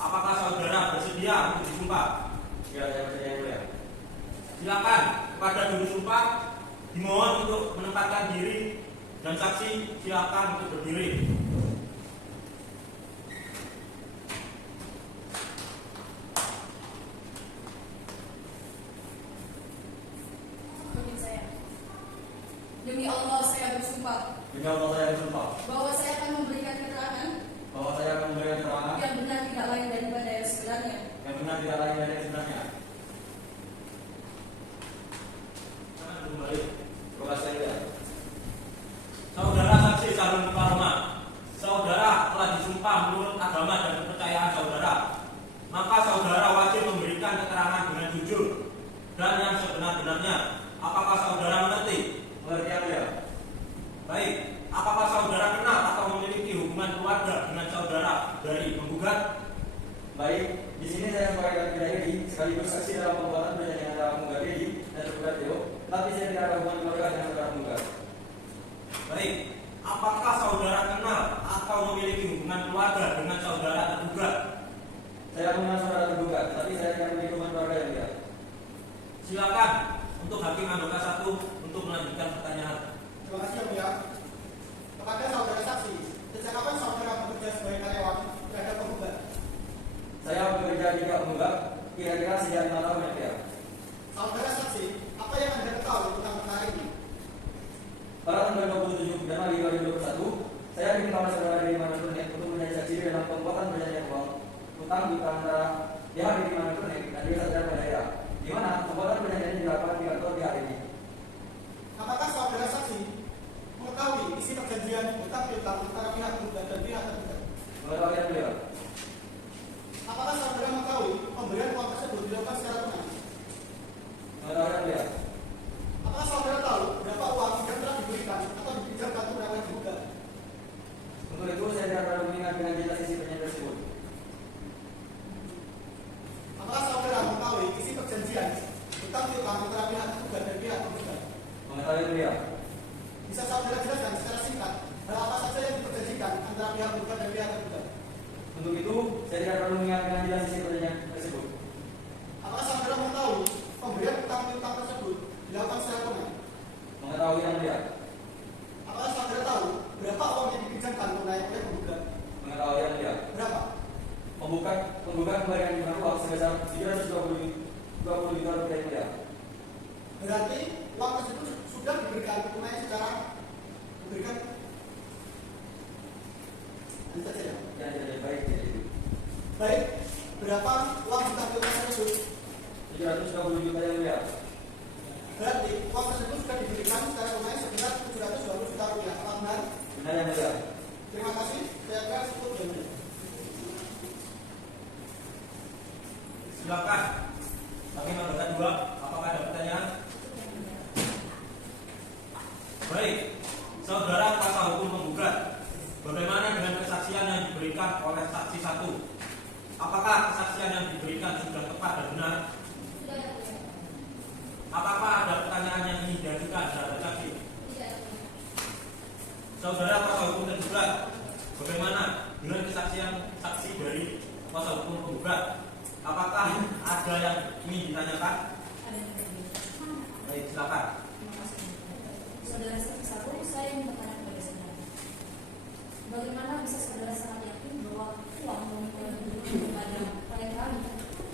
Apakah saudara bersedia untuk disumpah? Ya, saya bersedia yang mulia. Silakan kepada juru sumpah dimohon untuk menempatkan diri dan saksi silakan untuk berdiri. Demi Allah saya bersumpah Demi Allah saya bersumpah bahwa saya akan memberikan keterangan bahwa saya akan memberikan keterangan yang benar tidak lain daripada yang sebenarnya. yang benar tidak lain dari yang sebenarnya. Silakan kembali. Terima kasih ya. Saudara saksi Sarul Mukaromah, saudara telah disumpah menurut agama dan kepercayaan saudara. Maka saudara wajib memberikan keterangan dengan jujur dan yang sebenar-benarnya. Apakah saudara mengerti? Mengerti yang mulia. Baik, apakah saudara kenal atau memiliki hubungan keluarga dengan saudara dari penggugat? Baik, di sini saya sebagai terpidana Dedi sekaligus saksi dalam pembuatan perjanjian antara penggugat Dedi dan tergugat Theo, tetapi saya tidak ada hubungan keluarga dengan saudara penggugat. Baik, apakah saudara kenal atau memiliki hubungan keluarga dengan saudara tergugat? Saya mengenal saudara tergugat, tapi saya tidak memiliki hubungan keluarga yang mulia. Silakan untuk hakim anggota 1 untuk melanjutkan pertanyaan. Terima kasih Yang Mulia. Kepada saudara saksi, sejak kapan saudara bekerja sebagai karyawan terhadap penggugat? Saya bekerja di pihak penggugat kira-kira sejak 5 tahun yang mulia. Saudara saksi, apa yang Anda ketahui tentang perkara ini? Pada tanggal 27 Januari 2021, saya diminta oleh saudara Dedi Immanuel Turnip untuk menjadi saksi dalam pembuatan perjanjian uang utang di antara pihak Dedi Immanuel Turnip dan Rio Satria Atmajaya, di mana pembuatan perjanjian ini dilakukan di kantor pihak ini. Apakah saudara saksi mengetahui isi perjanjian utang piutang antara pihak penggugat dan pihak tergugat? Mengetahui yang mulia. berapa uang hutang piutang tersebut? 720 juta yang mulia. Berarti uang tersebut sudah diberikan secara tunai sebesar 720 juta rupiah. Apa benar? Benar yang mulia. Terima kasih. Saya kira cukup dulu. Silakan. Kami anggota 2, apakah ada pertanyaan? Baik, saudara kuasa hukum penggugat, bagaimana dengan kesaksian yang diberikan oleh saksi 1? Apakah kesaksian yang diberikan sudah tepat dan benar? Sudah ada mulia. Apakah ada pertanyaan yang ingin diajukan terhadap saksi? Tidak ada mulia. Saudara kuasa hukum tergugat, bagaimana dengan kesaksian saksi dari kuasa hukum penggugat? Apakah ada yang ingin ditanyakan? Ada yang berbeda. Baik, silakan. Terima kasih. Saudara saksi 1, saya ingin bertanya kepada saudara. Bagaimana bisa saudara sangat yakin bahwa uang yang diberikan kepada klien kami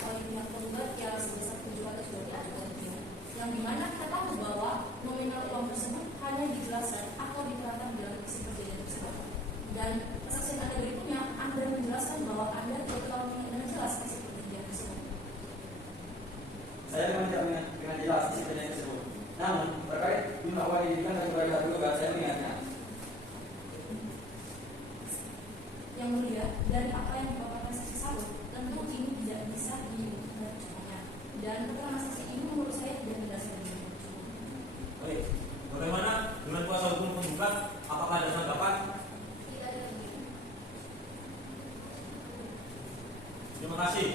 oleh pihak penggugat yang sebesar 700 juta rupiah, yang dimana kita tahu bahwa nominal uang tersebut hanya dijelaskan atau diterangkan dalam isi perjanjian tersebut. Dan kesaksian Anda berikutnya, Anda menjelaskan bahwa Anda tidak terlalu dengan jelas isi perjanjian tersebut. Saya memang tidak mengingat dengan jelas isi perjanjian tersebut. Namun terkait jumlah uang yang diberikan bagi keluarga tergugat, saya mengingatnya. Yang mulia, dari apa yang dipaparkan saksi Saud, tentu ini tidak bisa dipercaya. Dan keterangan saksi ini menurut saya tidak berdasarkan ini. Baik, bagaimana dengan kuasa hukum penggugat? Apakah ada tanggapan? Tidak ada mulia. Terima kasih,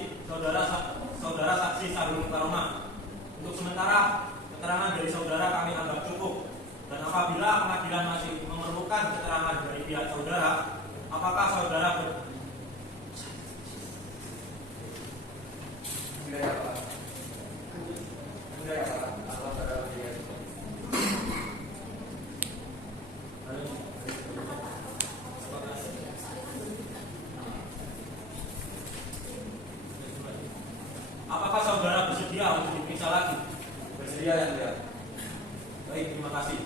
saudara saksi Sahrul Karoma. Untuk sementara, keterangan dari saudara kami anggap cukup. Dan apabila pengadilan masih memerlukan keterangan dari pihak saudara, apakah saudara Budaya apa? Budaya apa? Apa saudara budaya? Apakah saudara bersedia untuk diperiksa lagi? Bersedia yang mulia. Baik, terima kasih.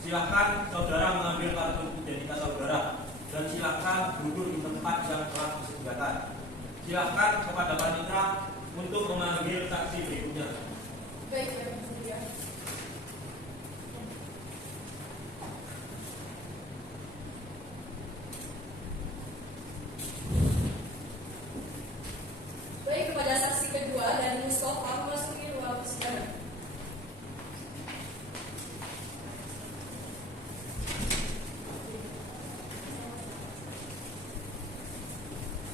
Silakan saudara mengambil kartu identitas saudara dan silakan duduk di tempat yang telah disediakan. Silakan kepada panitia untuk memanggil saksi berikutnya. Baik, yang mulia. Baik, kepada saksi kedua dan Mustafa, memasuki ruang persidangan.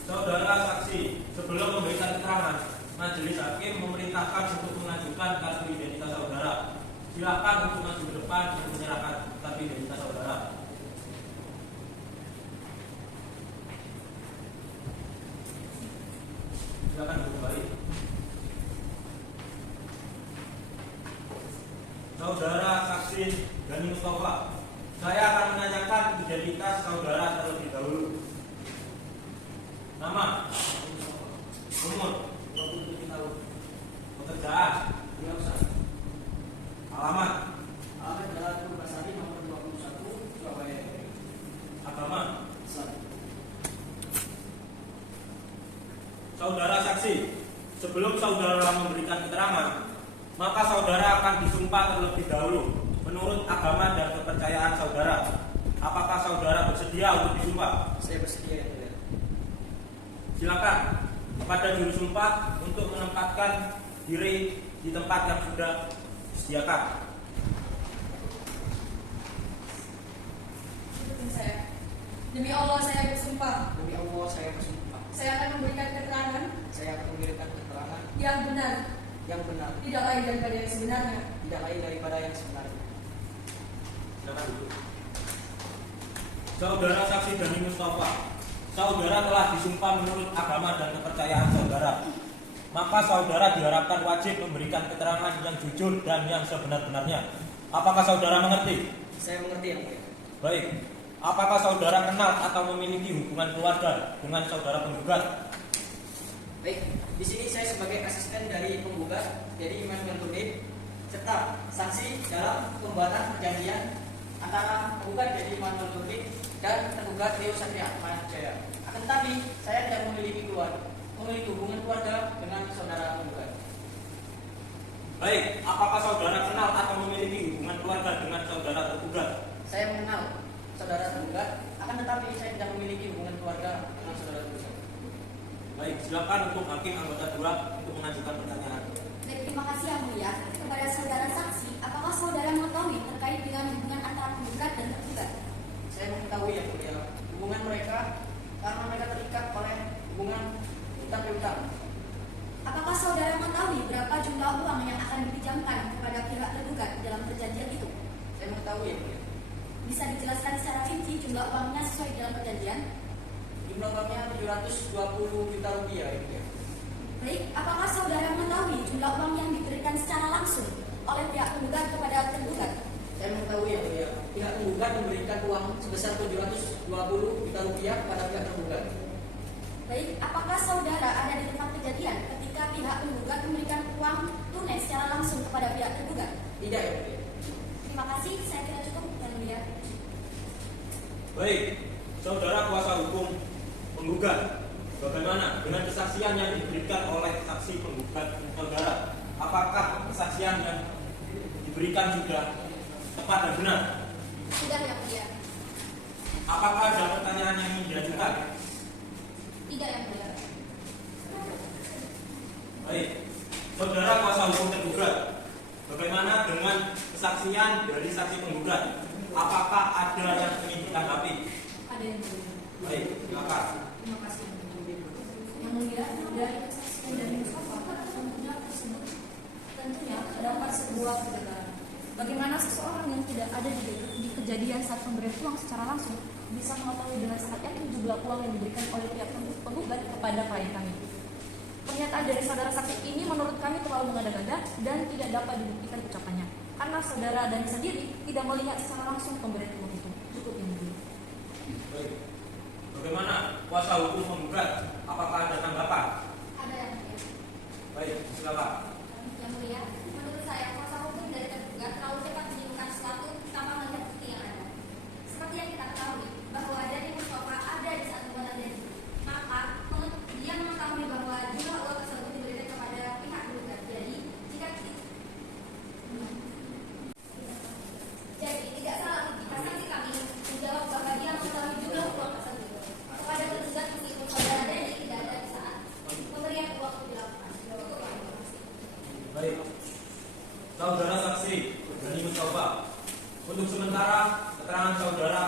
Saudara saksi, sebelum memberikan keterangan, majelis hakim memerintahkan untuk mengajukan kartu identitas saudara. Silakan untuk maju ke depan dan menyerahkan kartu identitas saudara. Silakan duduk kembali. Saudara saksi Gani Mustafa, saya akan menanyakan identitas saudara terlebih dahulu. Nama, umur, 27 tahun, pekerjaan, alamat, Alamat Jalan Purbasari nomor 21 Surabaya. agama. Islam. Saudara saksi, sebelum saudara memberikan keterangan, maka saudara akan disumpah terlebih dahulu menurut agama dan kepercayaan saudara. Apakah saudara bersedia untuk disumpah? Saya bersedia yang mulia. Silakan kepada juru sumpah untuk menempatkan diri di tempat yang sudah disediakan. Ikutin saya. Demi Allah saya bersumpah, Demi Allah saya bersumpah. saya akan memberikan keterangan Saya akan memberikan keterangan yang benar, yang benar, tidak lain daripada yang sebenarnya. tidak lain daripada yang sebenarnya. Silakan duduk. Saudara saksi Gani Mustafa, saudara telah disumpah menurut agama dan kepercayaan saudara. Maka saudara diharapkan wajib memberikan keterangan yang jujur dan yang sebenar-benarnya. Apakah saudara mengerti? Saya mengerti yang mulia. Baik. Apakah saudara kenal atau memiliki hubungan keluarga dengan saudara penggugat? Baik, di sini saya sebagai asisten dari penggugat, jadi Immanuel Tunib, serta saksi dalam pembuatan perjanjian antara penggugat jadi Immanuel Tunib dan tergugat Leo Satria Manjaya. Akan tetapi saya tidak memiliki keluarga. memiliki hubungan keluarga dengan saudara penggugat. Baik, apakah saudara kenal atau memiliki hubungan keluarga dengan saudara tergugat? Saya mengenal saudara tergugat, akan tetapi saya tidak memiliki hubungan keluarga dengan saudara tergugat. Baik, silakan untuk hakim anggota 2 untuk mengajukan pertanyaan. Baik, terima kasih yang mulia. Kepada saudara saksi, apakah saudara mengetahui terkait dengan hubungan antara penggugat dan tergugat? Saya mengetahui yang mulia hubungan mereka karena mereka terikat oleh hubungan utang piutang. Apakah saudara mengetahui berapa jumlah uang yang akan dipinjamkan kepada pihak tergugat dalam perjanjian itu? Saya mengetahui yang mulia. Bisa dijelaskan secara rinci jumlah uangnya sesuai dalam perjanjian? Jumlah uangnya 720 juta rupiah yang mulia. Baik, apakah saudara mengetahui jumlah uang yang diberikan secara langsung oleh pihak penggugat kepada tergugat? Saya mengetahui yang mulia pihak penggugat memberikan uang sebesar 720 juta rupiah kepada pihak tergugat. Baik, apakah saudara ada di tempat kejadian ketika pihak penggugat memberikan uang tunai secara langsung kepada pihak tergugat? Tidak yang mulia. Terima kasih, saya kira cukup yang mulia. Baik, saudara kuasa hukum penggugat, bagaimana dengan kesaksian yang diberikan oleh saksi penggugat saudara? Apakah kesaksian yang diberikan sudah tepat dan benar? Sudah yang mulia. Apakah ada pertanyaan yang ingin diajukan? Tidak yang mulia. Baik, saudara kuasa hukum tergugat, bagaimana dengan kesaksian dari saksi penggugat? Apakah ada yang ingin ditanggapi? Ada yang mulia. Baik, silakan. Terima kasih. Yang mulia, dari kesaksian dari Mustafa tentunya terdapat sebuah kegagalan. Bagaimana seseorang yang tidak ada di kejadian saat pemberian uang secara langsung bisa mengetahui dengan sangat yakin jumlah uang yang diberikan oleh pihak penggugat kepada klien kami. Pernyataan dari saudara saksi ini menurut kami terlalu mengada-ngada dan tidak dapat dibuktikan ucapannya, karena saudara dan sendiri tidak melihat secara langsung pemberian uang itu. Cukup yang mulia. Baik. Bagaimana kuasa hukum penggugat? Apakah ada tanggapan? Ada yang mulia. Baik, silakan. Yang mulia, menurut saya kuasa hukum dari tergugat terlalu cepat menyimpulkan sesuatu tanpa melihat bukti yang ada. Seperti yang kita ketahui bahwa dari Mustafa ada di saat pembuatan janji, maka dia mengetahui bahwa jumlah uang tersebut diberikan kepada pihak tergugat. Jadi tidak salah jika saksi kami menjawab bahwa dia mengetahui jumlah uang tersebut kepada tergugat meskipun saudara Denny tidak ada di saat pemberian uang itu dilakukan. Cukup, Pak. Baik. Saudara saksi Denny Mustafa, untuk sementara keterangan saudara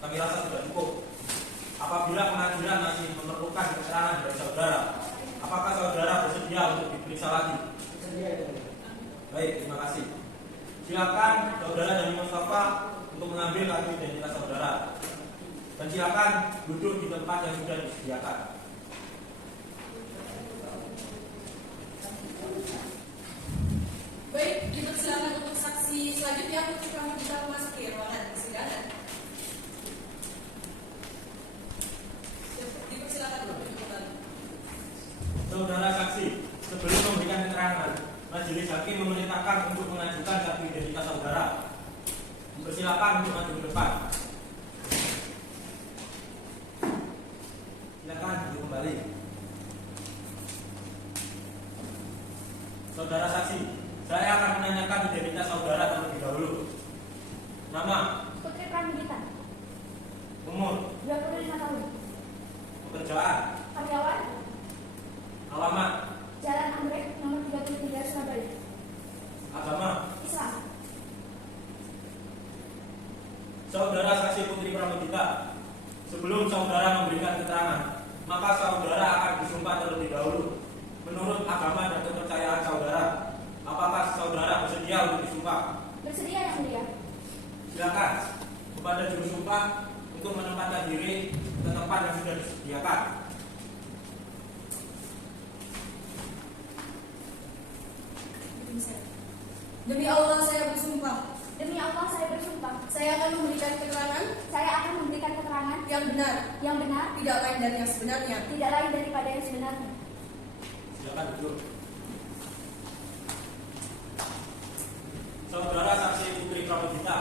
kami rasa sudah cukup. Apabila pengadilan masih memerlukan keterangan dari saudara, apakah saudara bersedia untuk diperiksa lagi? Baik, terima kasih. Silakan saudara Denny Mustafa untuk mengambil kartu identitas saudara. Dan silakan duduk di tempat yang sudah disediakan. Baik, dipersilakan untuk saksi selanjutnya untuk kami kita memasuki ruangan persidangan. Dipersilakan untuk duduk kembali. Saudara saksi, sebelum memberikan keterangan, majelis hakim memerintahkan untuk mengajukan kartu identitas saudara. Persilakan untuk maju ke depan. Silakan duduk kembali. Saudara saksi, saya akan menanyakan identitas saudara terlebih dahulu. Nama, Putri Pramudita, umur, 25 tahun, pekerjaan, karyawan, alamat, Jalan Anggrek, nomor 33, Surabaya, agama. Islam. Saudara saksi Putri Pramudita, sebelum saudara memberikan keterangan, maka saudara akan disumpah terlebih dahulu menurut agama dan kepercayaan saudara. Apakah saudara bersedia untuk disumpah? Bersedia yang mulia. Silakan kepada juru sumpah untuk menempatkan diri ke tempat yang sudah disediakan. Demi Allah saya bersumpah, Demi Allah saya bersumpah, saya akan memberikan keterangan saya akan memberikan keterangan yang benar, tidak lain dari yang sebenarnya. tidak lain daripada yang sebenarnya. Silakan duduk. Saudara saksi Putri Pramudita,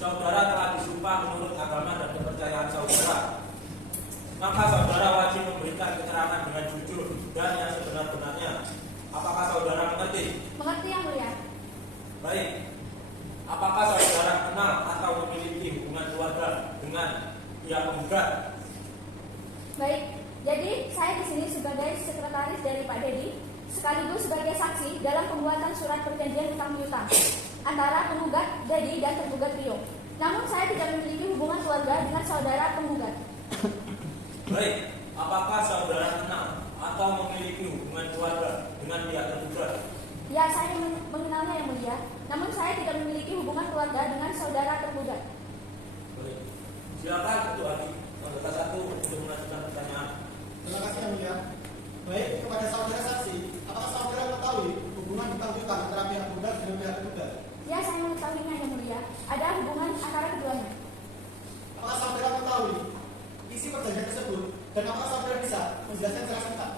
saudara telah disumpah menurut agama dan kepercayaan saudara. Maka saudara wajib memberikan keterangan dengan jujur pihak penggugat. Baik, jadi saya di sini sebagai sekretaris dari Pak Dedi, sekaligus sebagai saksi dalam pembuatan surat perjanjian hutang piutang antara penggugat Dedi dan tergugat Rio. Namun saya tidak memiliki hubungan keluarga dengan saudara penggugat. Baik, apakah saudara kenal atau memiliki hubungan keluarga dengan pihak tergugat? Ya, saya mengenalnya yang mulia. Namun saya tidak memiliki hubungan keluarga dengan saudara tergugat. Baik, silakan Ketua Haji anggota 1 untuk mengajukan pertanyaan. Terima kasih yang mulia. Baik, kepada saudara saksi, apakah saudara mengetahui hubungan hutang piutang antara pihak penggugat dengan pihak tergugat? Ya, saya mengetahuinya yang mulia. Ada hubungan antara keduanya. Apakah saudara mengetahui isi perjanjian tersebut dan apakah saudara bisa menjelaskan secara singkat?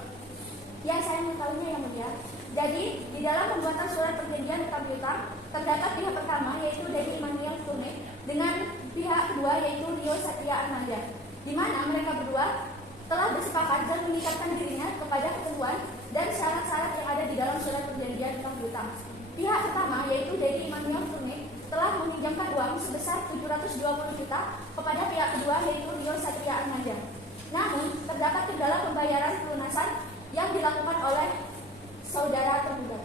Ya, saya mengetahuinya yang mulia. Jadi, di dalam pembuatan surat perjanjian hutang piutang terdapat pihak pertama yaitu Dedi Immanuel Turne dengan pihak kedua yaitu Rio Satria Armanda, di mana mereka berdua telah bersepakat dan meningkatkan dirinya kepada ketentuan dan syarat-syarat yang ada di dalam surat perjanjian hutang piutang. Pihak pertama yaitu Dedi Immanuel Turne telah meminjamkan uang sebesar 720 juta kepada pihak kedua yaitu Rio Satria Armanda. Namun, terdapat kendala pembayaran pelunasan yang dilakukan oleh saudara tergugat.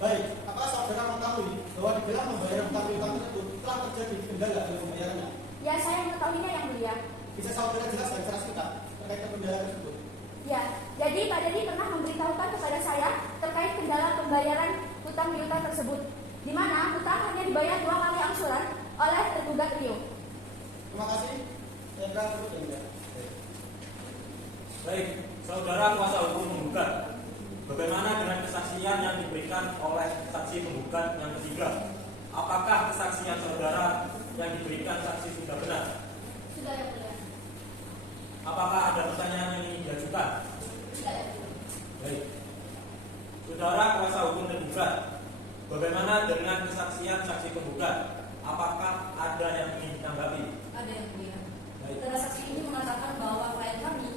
Baik, apakah saudara mengetahui bahwa di dalam pembayaran hutang piutang tersebut telah terjadi kendala dalam pembayarannya? Ya, saya mengetahuinya yang mulia. Bisa saudara jelaskan secara singkat terkait dengan kendala tersebut? Ya, jadi Pak Dedi pernah memberitahukan kepada saya terkait kendala pembayaran hutang piutang tersebut, di mana hutang hanya dibayar 2 kali angsuran oleh tergugat Rio. Terima kasih. Saya berangkat dulu, yang mulia. Baik, saudara kuasa hukum penggugat, bagaimana dengan kesaksian yang diberikan oleh saksi penggugat yang ketiga? Apakah kesaksian saudara yang diberikan saksi sudah benar? Sudah yang mulia. Apakah ada pertanyaan yang ingin diajukan? Sudah yang mulia. Baik, saudara kuasa hukum tergugat, bagaimana dengan kesaksian saksi penggugat? Apakah ada yang ingin ditanggapi? Ada yang mulia. Baik. Saudara saksi ini mengatakan bahwa klien kami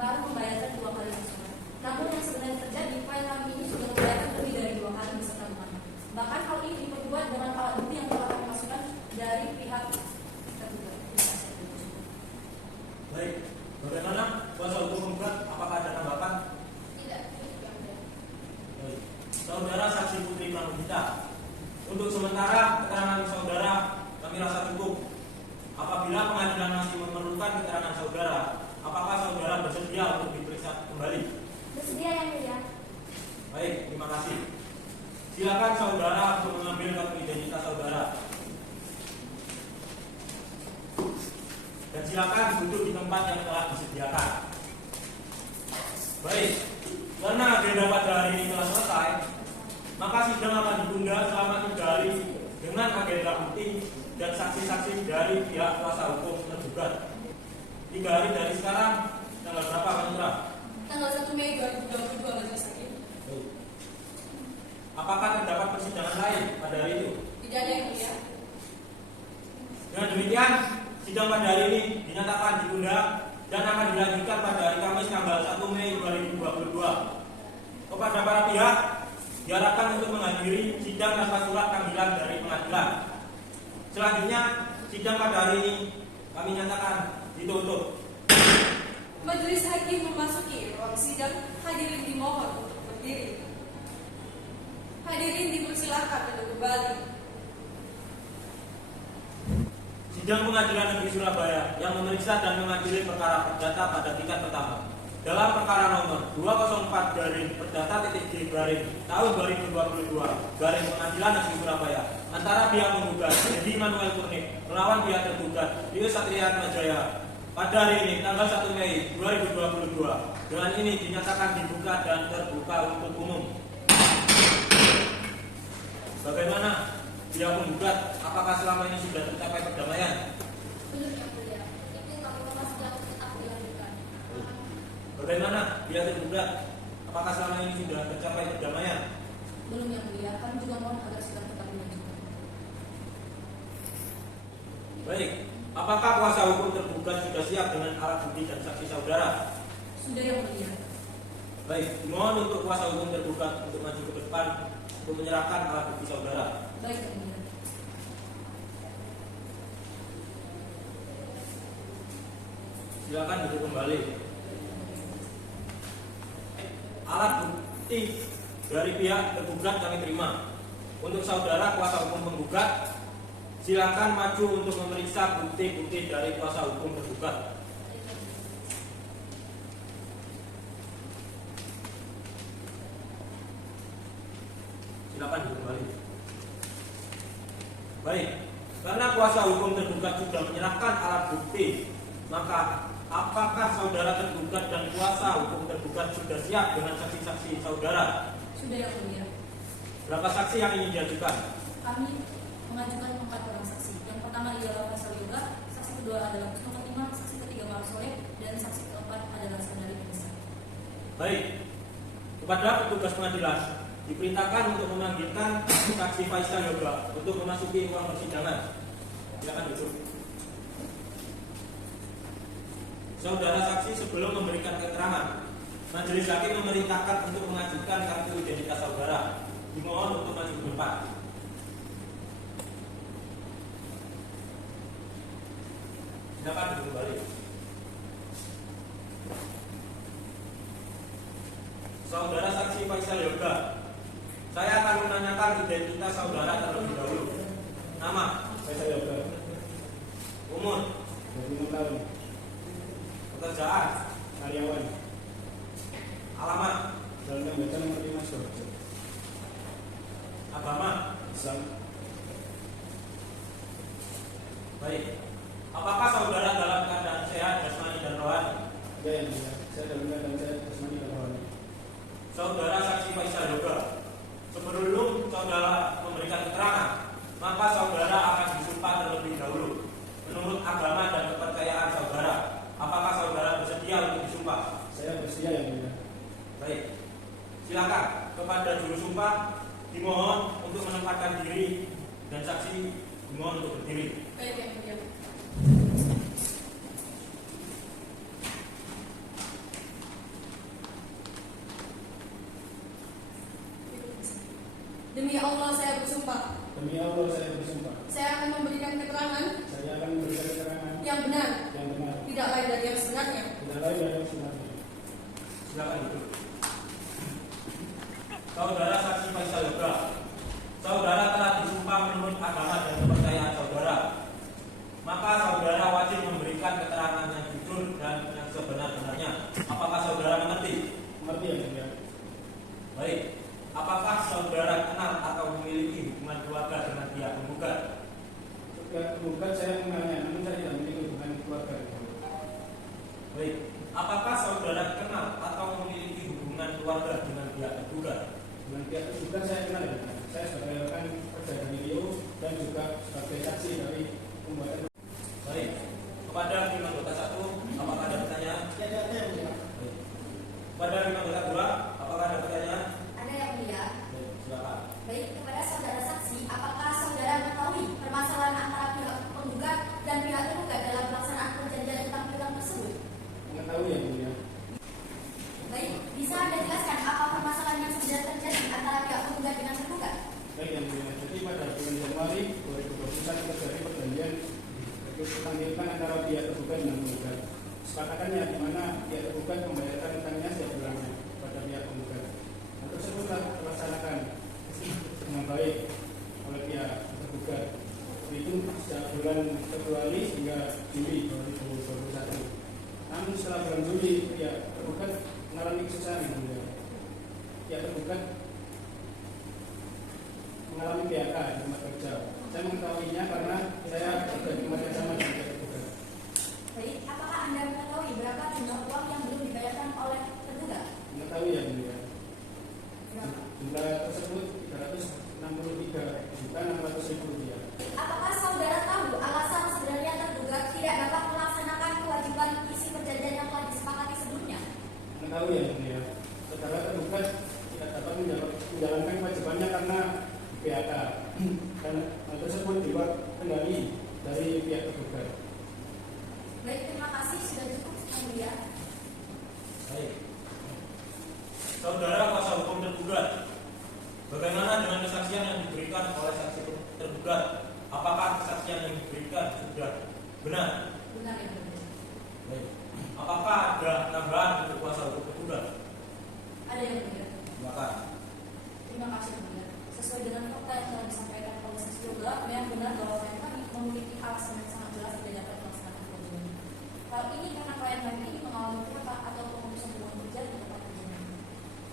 baru membayarkan 2 kali angsuran. Namun yang sebenarnya terjadi, klien kami ini sudah membayarkan lebih dari 2 kali beserta bunga. Bahkan hal ini diperkuat dengan alat bukti yang telah kami masukkan dari pihak tergugat. Baik, bagaimana kuasa hukum penggugat? Apakah ada tambahan? Tidak, yang mulia. Baik. Saudara saksi Putri Pramudita, untuk sementara keterangan saudara kami rasa cukup. Apabila pengadilan masih memerlukan keterangan saudara, apakah saudara bersedia untuk diperiksa kembali? Bersedia yang mulia. Baik, terima kasih. Silakan saudara untuk mengambil kartu identitas saudara. Dan silakan duduk di tempat yang telah disediakan. Baik, karena agenda pada hari ini telah selesai, maka sidang akan ditunda selama 3 hari dengan agenda bukti dan saksi-saksi dari pihak kuasa hukum tergugat. 3 hari dari sekarang, tanggal berapa Pak Indra? Tanggal 1 Mei 2022 majelis hakim. Apakah terdapat persidangan lain pada hari itu? Tidak ada yang mulia. Dengan demikian, sidang pada hari ini dinyatakan ditunda dan akan dilanjutkan pada hari Kamis tanggal 1 Mei 2022. Kepada para pihak, diharapkan untuk menghadiri sidang tanpa surat panggilan dari pengadilan. Selanjutnya, sidang pada hari ini kami nyatakan ditutup. Majelis hakim memasuki ruang sidang. Hadirin dimohon untuk berdiri. Hadirin dipersilakan untuk kembali. Sidang Pengadilan Negeri Surabaya yang memeriksa dan mengadili perkara perdata pada tingkat pertama dalam perkara nomor 204 Perdata G tahun 2022 Pengadilan Negeri Surabaya antara pihak penggugat Dedi Immanuel Turne melawan pihak tergugat Rio Satria Armajaya pada hari ini tanggal 1 Mei 2022 dengan ini dinyatakan dibuka dan terbuka untuk umum. Bagaimana pihak penggugat? Apakah selama ini sudah tercapai perdamaian? Belum yang mulia. Itu kami memastikan tetap dilanjutkan. Bagaimana pihak tergugat? Apakah selama ini sudah tercapai perdamaian? Belum yang mulia. Kami juga mohon agar sidang tetap dilanjutkan. Baik, apakah kuasa hukum tergugat sudah siap dengan alat bukti dan saksi saudara? Sudah yang mulia. Baik, mohon untuk kuasa hukum tergugat untuk maju ke depan untuk menyerahkan alat bukti saudara. Baik yang mulia. Silakan duduk kembali. Alat bukti dari pihak tergugat kami terima. Untuk saudara kuasa hukum penggugat, silakan maju untuk memeriksa bukti-bukti dari kuasa hukum tergugat. Silakan duduk kembali. Baik, karena kuasa hukum tergugat sudah menyerahkan alat bukti, maka apakah saudara tergugat dan kuasa hukum tergugat sudah siap dengan saksi-saksi saudara? Sudah yang mulia. Berapa saksi yang ingin diajukan? Kami mengajukan 4 orang saksi. Yang pertama ialah Pasal Yoga, saksi kedua adalah Kusno Fatimah, saksi ketiga Maaf Soleh, dan saksi keempat adalah Saudari Vanessa. Baik, kepada petugas pengadilan diperintahkan untuk memanggilkan saksi Faisal Yoga untuk memasuki ruang persidangan. Silakan duduk. Saudara saksi sebelum memberikan keterangan, majelis hakim memerintahkan untuk mengajukan kartu identitas saudara. Dimohon untuk maju ke depan. Silakan duduk kembali. Saudara saksi Faisal Yoga, saya akan menanyakan identitas saudara terlebih dahulu. Nama? Faisal Yoga, Umur? 25 tahun, Pekerjaan? karyawan, Alamat? Jalan Membaca nomor 5 Surabaya, Agama? Islam. Baik. Apakah saudara dalam keadaan sehat jasmani dan rohani? Ya, yang mulia, saya dalam keadaan sehat jasmani dan rohani. Saudara saksi Faisal Yoga, sebelum saudara memberikan keterangan, maka saudara akan disumpah terlebih dahulu menurut agama dan kepercayaan saudara. Apakah saudara bersedia untuk disumpah? Saya bersedia, yang mulia. Baik. Silakan kepada juru sumpah dimohon untuk menempatkan diri dan saksi dimohon untuk berdiri. Baik yang mulia. Demi Allah saya bersumpah, Demi Allah saya bersumpah, saya akan memberikan keterangan saya akan memberikan keterangan yang benar, yang benar, tidak lain dari yang sebenarnya. tidak lain dari yang sebenarnya. Silakan duduk. Saudara saksi Faisal Yoga, saudara telah disumpah menurut agama dan kepercayaan saudara. Maka saudara wajib memberikan keterangan yang jujur dan yang sebenar-benarnya. Apakah saudara mengerti? Mengerti, yang mulia. Baik. Apakah saudara kenal atau memiliki hubungan keluarga dengan pihak penggugat? Penggugat saya mengenalnya, namun saya tidak memiliki hubungan keluarga. Baik. Apakah saudara kenal atau memiliki hubungan keluarga dengan pihak tergugat? Dengan pihak tergugat saya kenal, ya. Saya sebagai rekan kerja dari Rio dan juga sebagai saksi dari pembuatan. Baik. Kepada hakim anggota 1, apakah ada pertanyaan? Ya, yang mulia. Baik. Kepada hakim anggota 2, apakah ada pertanyaan? Ada yang mulia. Baik, silakan. Baik, kepada saudara saksi, apakah saudara mengetahui permasalahan antara pihak penggugat dan pihak tergugat dalam pelaksanaan perjanjian tentang film tersebut? Mengetahui, yang mulia. Baik, bisa Anda jelaskan apa permasalahan yang sebenarnya terjadi antara pihak penggugat dengan tergugat? Baik, yang mulia. Jadi pada bulan Januari 2021 terjadi perjanjian tentang antara pihak tergugat dan penggugat. Kesepakatannya di mana pihak tergugat membayarkan utangnya setiap bulannya pada pihak penggugat. Hal tersebut telah terlaksanakan dengan baik oleh pihak tergugat. Itu sejak bulan Februari hingga Juli 2021. Namun setelah bulan Juli pihak tergugat mengalami kesusahan yang mulia. Pihak tergugat mengalami PHK di tempat kerja. Saya mengetahuinya karena saya berada di tempat yang sama dengan pihak tergugat. Baik, apakah Anda mengetahui berapa jumlah uang yang belum dibayarkan oleh tergugat? Mengetahui, yang mulia. Berapa? Jumlah tersebut 363.600.000 rupiah. Apakah saudara tahu alasan sebenarnya tergugat tidak dapat melaksanakan kewajiban isi perjanjian yang telah disepakati sebelumnya? Mengetahui, yang mulia. Saudara tergugat tidak dapat menjalankan kewajibannya karena PHK dan hal tersebut dibuat kendali dari pihak tergugat. Baik, terima kasih sudah cukup yang mulia. Baik. Saudara kuasa hukum tergugat, bagaimana dengan kesaksian yang diberikan oleh saksi tergugat? Apakah kesaksian yang diberikan sudah benar? Benar yang mulia. Baik. klien kami ini mengalami PHK atau pemutusan hubungan kerja di tempat kerja,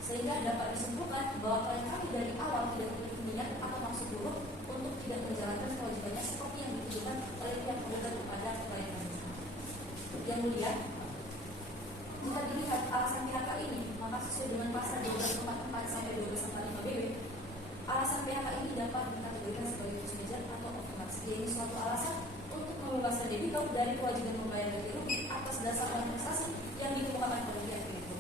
sehingga dapat disimpulkan bahwa klien kami dari awal tidak memiliki niat atau maksud buruk untuk tidak menjalankan kewajibannya seperti yang ditujukan oleh pihak penggugat kepada klien kami. Yang mulia, jika dilihat alasan PHK ini, maka sesuai dengan pasal 1244 sampai 1245 BW, alasan PHK ini dapat dikategorikan sebagai force majeure atau overmax, yaitu suatu alasan untuk membebaskan debitur dari kewajiban membayar ganti rugi atas dasar manifestasi yang dikemukakan oleh pihak kreditur.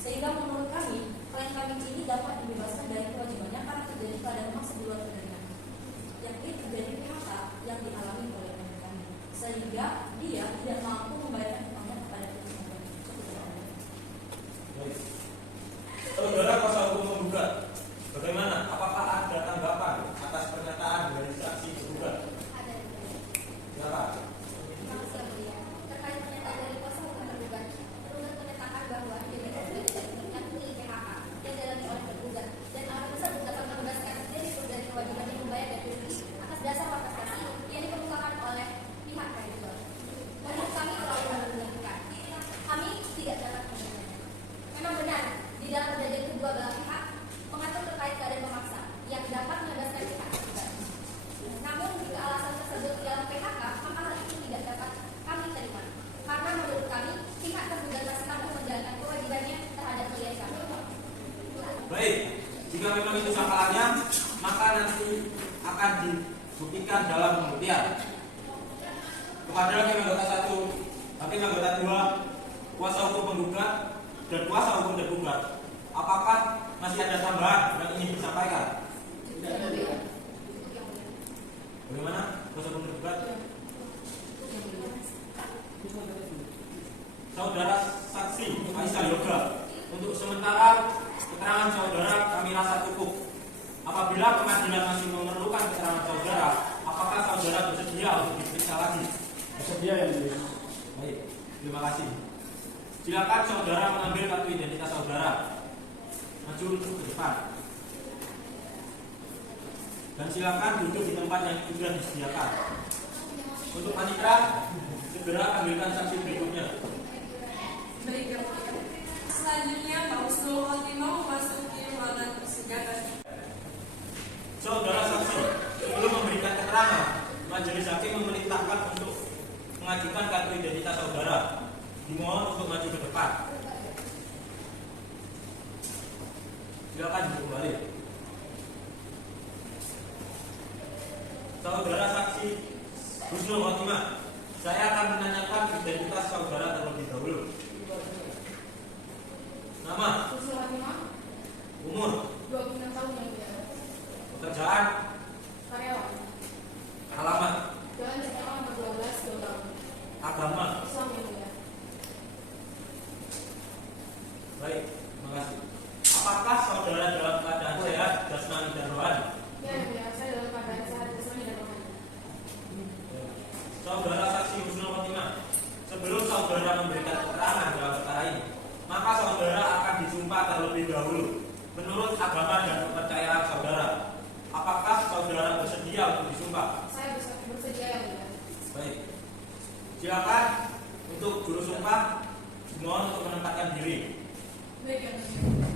Sehingga menurut kami, klien kami ini dapat dibebaskan dari kewajibannya karena terjadi pada masa di luar kendalinya, yakni terjadi PHK yang dialami oleh klien kami, sehingga dia tidak mampu membayarkan utangnya kepada pihak kami. Baik. Saudara kuasa hukum menggugat, bagaimana? Apakah ada tanggapan atas pernyataan dari saksi tergugat? Ada. Silakan. Terima kasih yang mulia. Terkait pernyataan dari kuasa hukum tergugat menyatakan bahwa debitur tidak memiliki PHK yang dialami oleh tergugat dan alat tersebut dapat membebaskan debitur dari kewajiban yang membayar ganti rugi atas dasar manifestasi yang dikemukakan oleh pihak kreditur. Menurut kami terlalu menentukan. Kami tidak dapat menilainya. Memang benar di dalam perjanjian kedua belah pihak mengatur terkait keadaan memaksa yang dapat membebaskan pihak tergugat. Namun jika alasan tersebut dalam PHK, maka hal itu tidak dapat kami terima. Karena menurut kami pihak tergugat masih mampu menjalankan kewajibannya terhadap klien kami. Baik, jika memang itu sangkalannya, maka nanti akan dibuktikan dalam pembuktian. Kepada hakim anggota 1, hakim anggota 2, kuasa hukum penggugat dan kuasa hukum tergugat, apakah masih ada tambahan yang ingin disampaikan? Bagaimana kuasa hukum tergugat? Saudara saksi Aisyah Yoga, untuk sementara keterangan saudara kami rasa cukup. Apabila pengadilan masih memerlukan keterangan saudara, apakah saudara bersedia untuk diperiksa lagi? Bersedia yang mulia. Baik, terima kasih. Silakan saudara mengambil kartu identitas saudara. Maju ke depan. Dan silakan duduk di tempat yang sudah disediakan. Untuk panitera, segera ambilkan saksi berikutnya. Baik, yang mulia. Selanjutnya, Pak Husnul Khotimah memasuki ruangan persidangan. Saudara saksi, sebelum memberikan keterangan, majelis hakim memerintahkan untuk mengajukan kartu identitas saudara. Dimohon untuk maju ke depan. Silakan duduk kembali. Saudara saksi Husnul Khotimah, saya akan menanyakan identitas saudara terlebih dahulu. Nama, Husnul Khotimah, umur, 26 tahun yang mulia. pekerjaan, Karyawan, alamat, Jalan Jakarta nomor 12, 2 tahun. agama. Islam yang mulia. Baik, terima kasih. Apakah saudara dalam keadaan sehat, jasmani dan rohani? Ya, yang mulia, saya dalam keadaan sehat jasmani dan rohani. Saudara saksi Husnul Khotimah, sebelum saudara memberikan keterangan dalam perkara ini, maka saudara akan disumpah terlebih dahulu menurut agama dan kepercayaan saudara. Apakah saudara bersedia untuk disumpah? Saya bersedia yang mulia. Baik. Silakan untuk juru sumpah, mohon untuk menempatkan diri. Baik, yang mulia.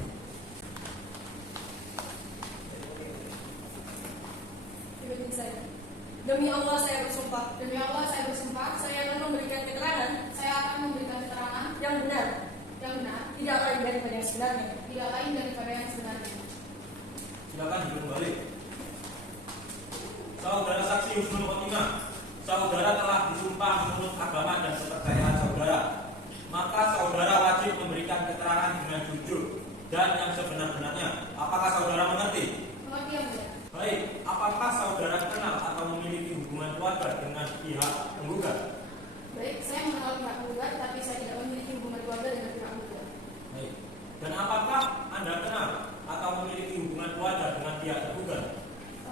Ikuti saya. Demi Allah saya bersumpah. Demi Allah, saya bersumpah, Saya akan memberikan keterangan saya akan memberikan keterangan yang benar, yang benar, tidak lain daripada yang sebenarnya. tidak lain daripada yang sebenarnya. Silakan duduk kembali. Saudara saksi Husnul Khotimah, saudara telah disumpah menurut agama dan kepercayaan saudara. Maka saudara wajib memberikan keterangan dengan jujur dan yang sebenar-benarnya. Apakah saudara mengerti? Mengerti yang mulia. Baik, apakah saudara kenal atau memiliki hubungan keluarga dengan pihak penggugat? Baik, saya mengenal pihak penggugat, tapi saya tidak memiliki hubungan keluarga dengan pihak penggugat. Baik. Dan apakah Anda kenal atau memiliki hubungan keluarga dengan pihak tergugat?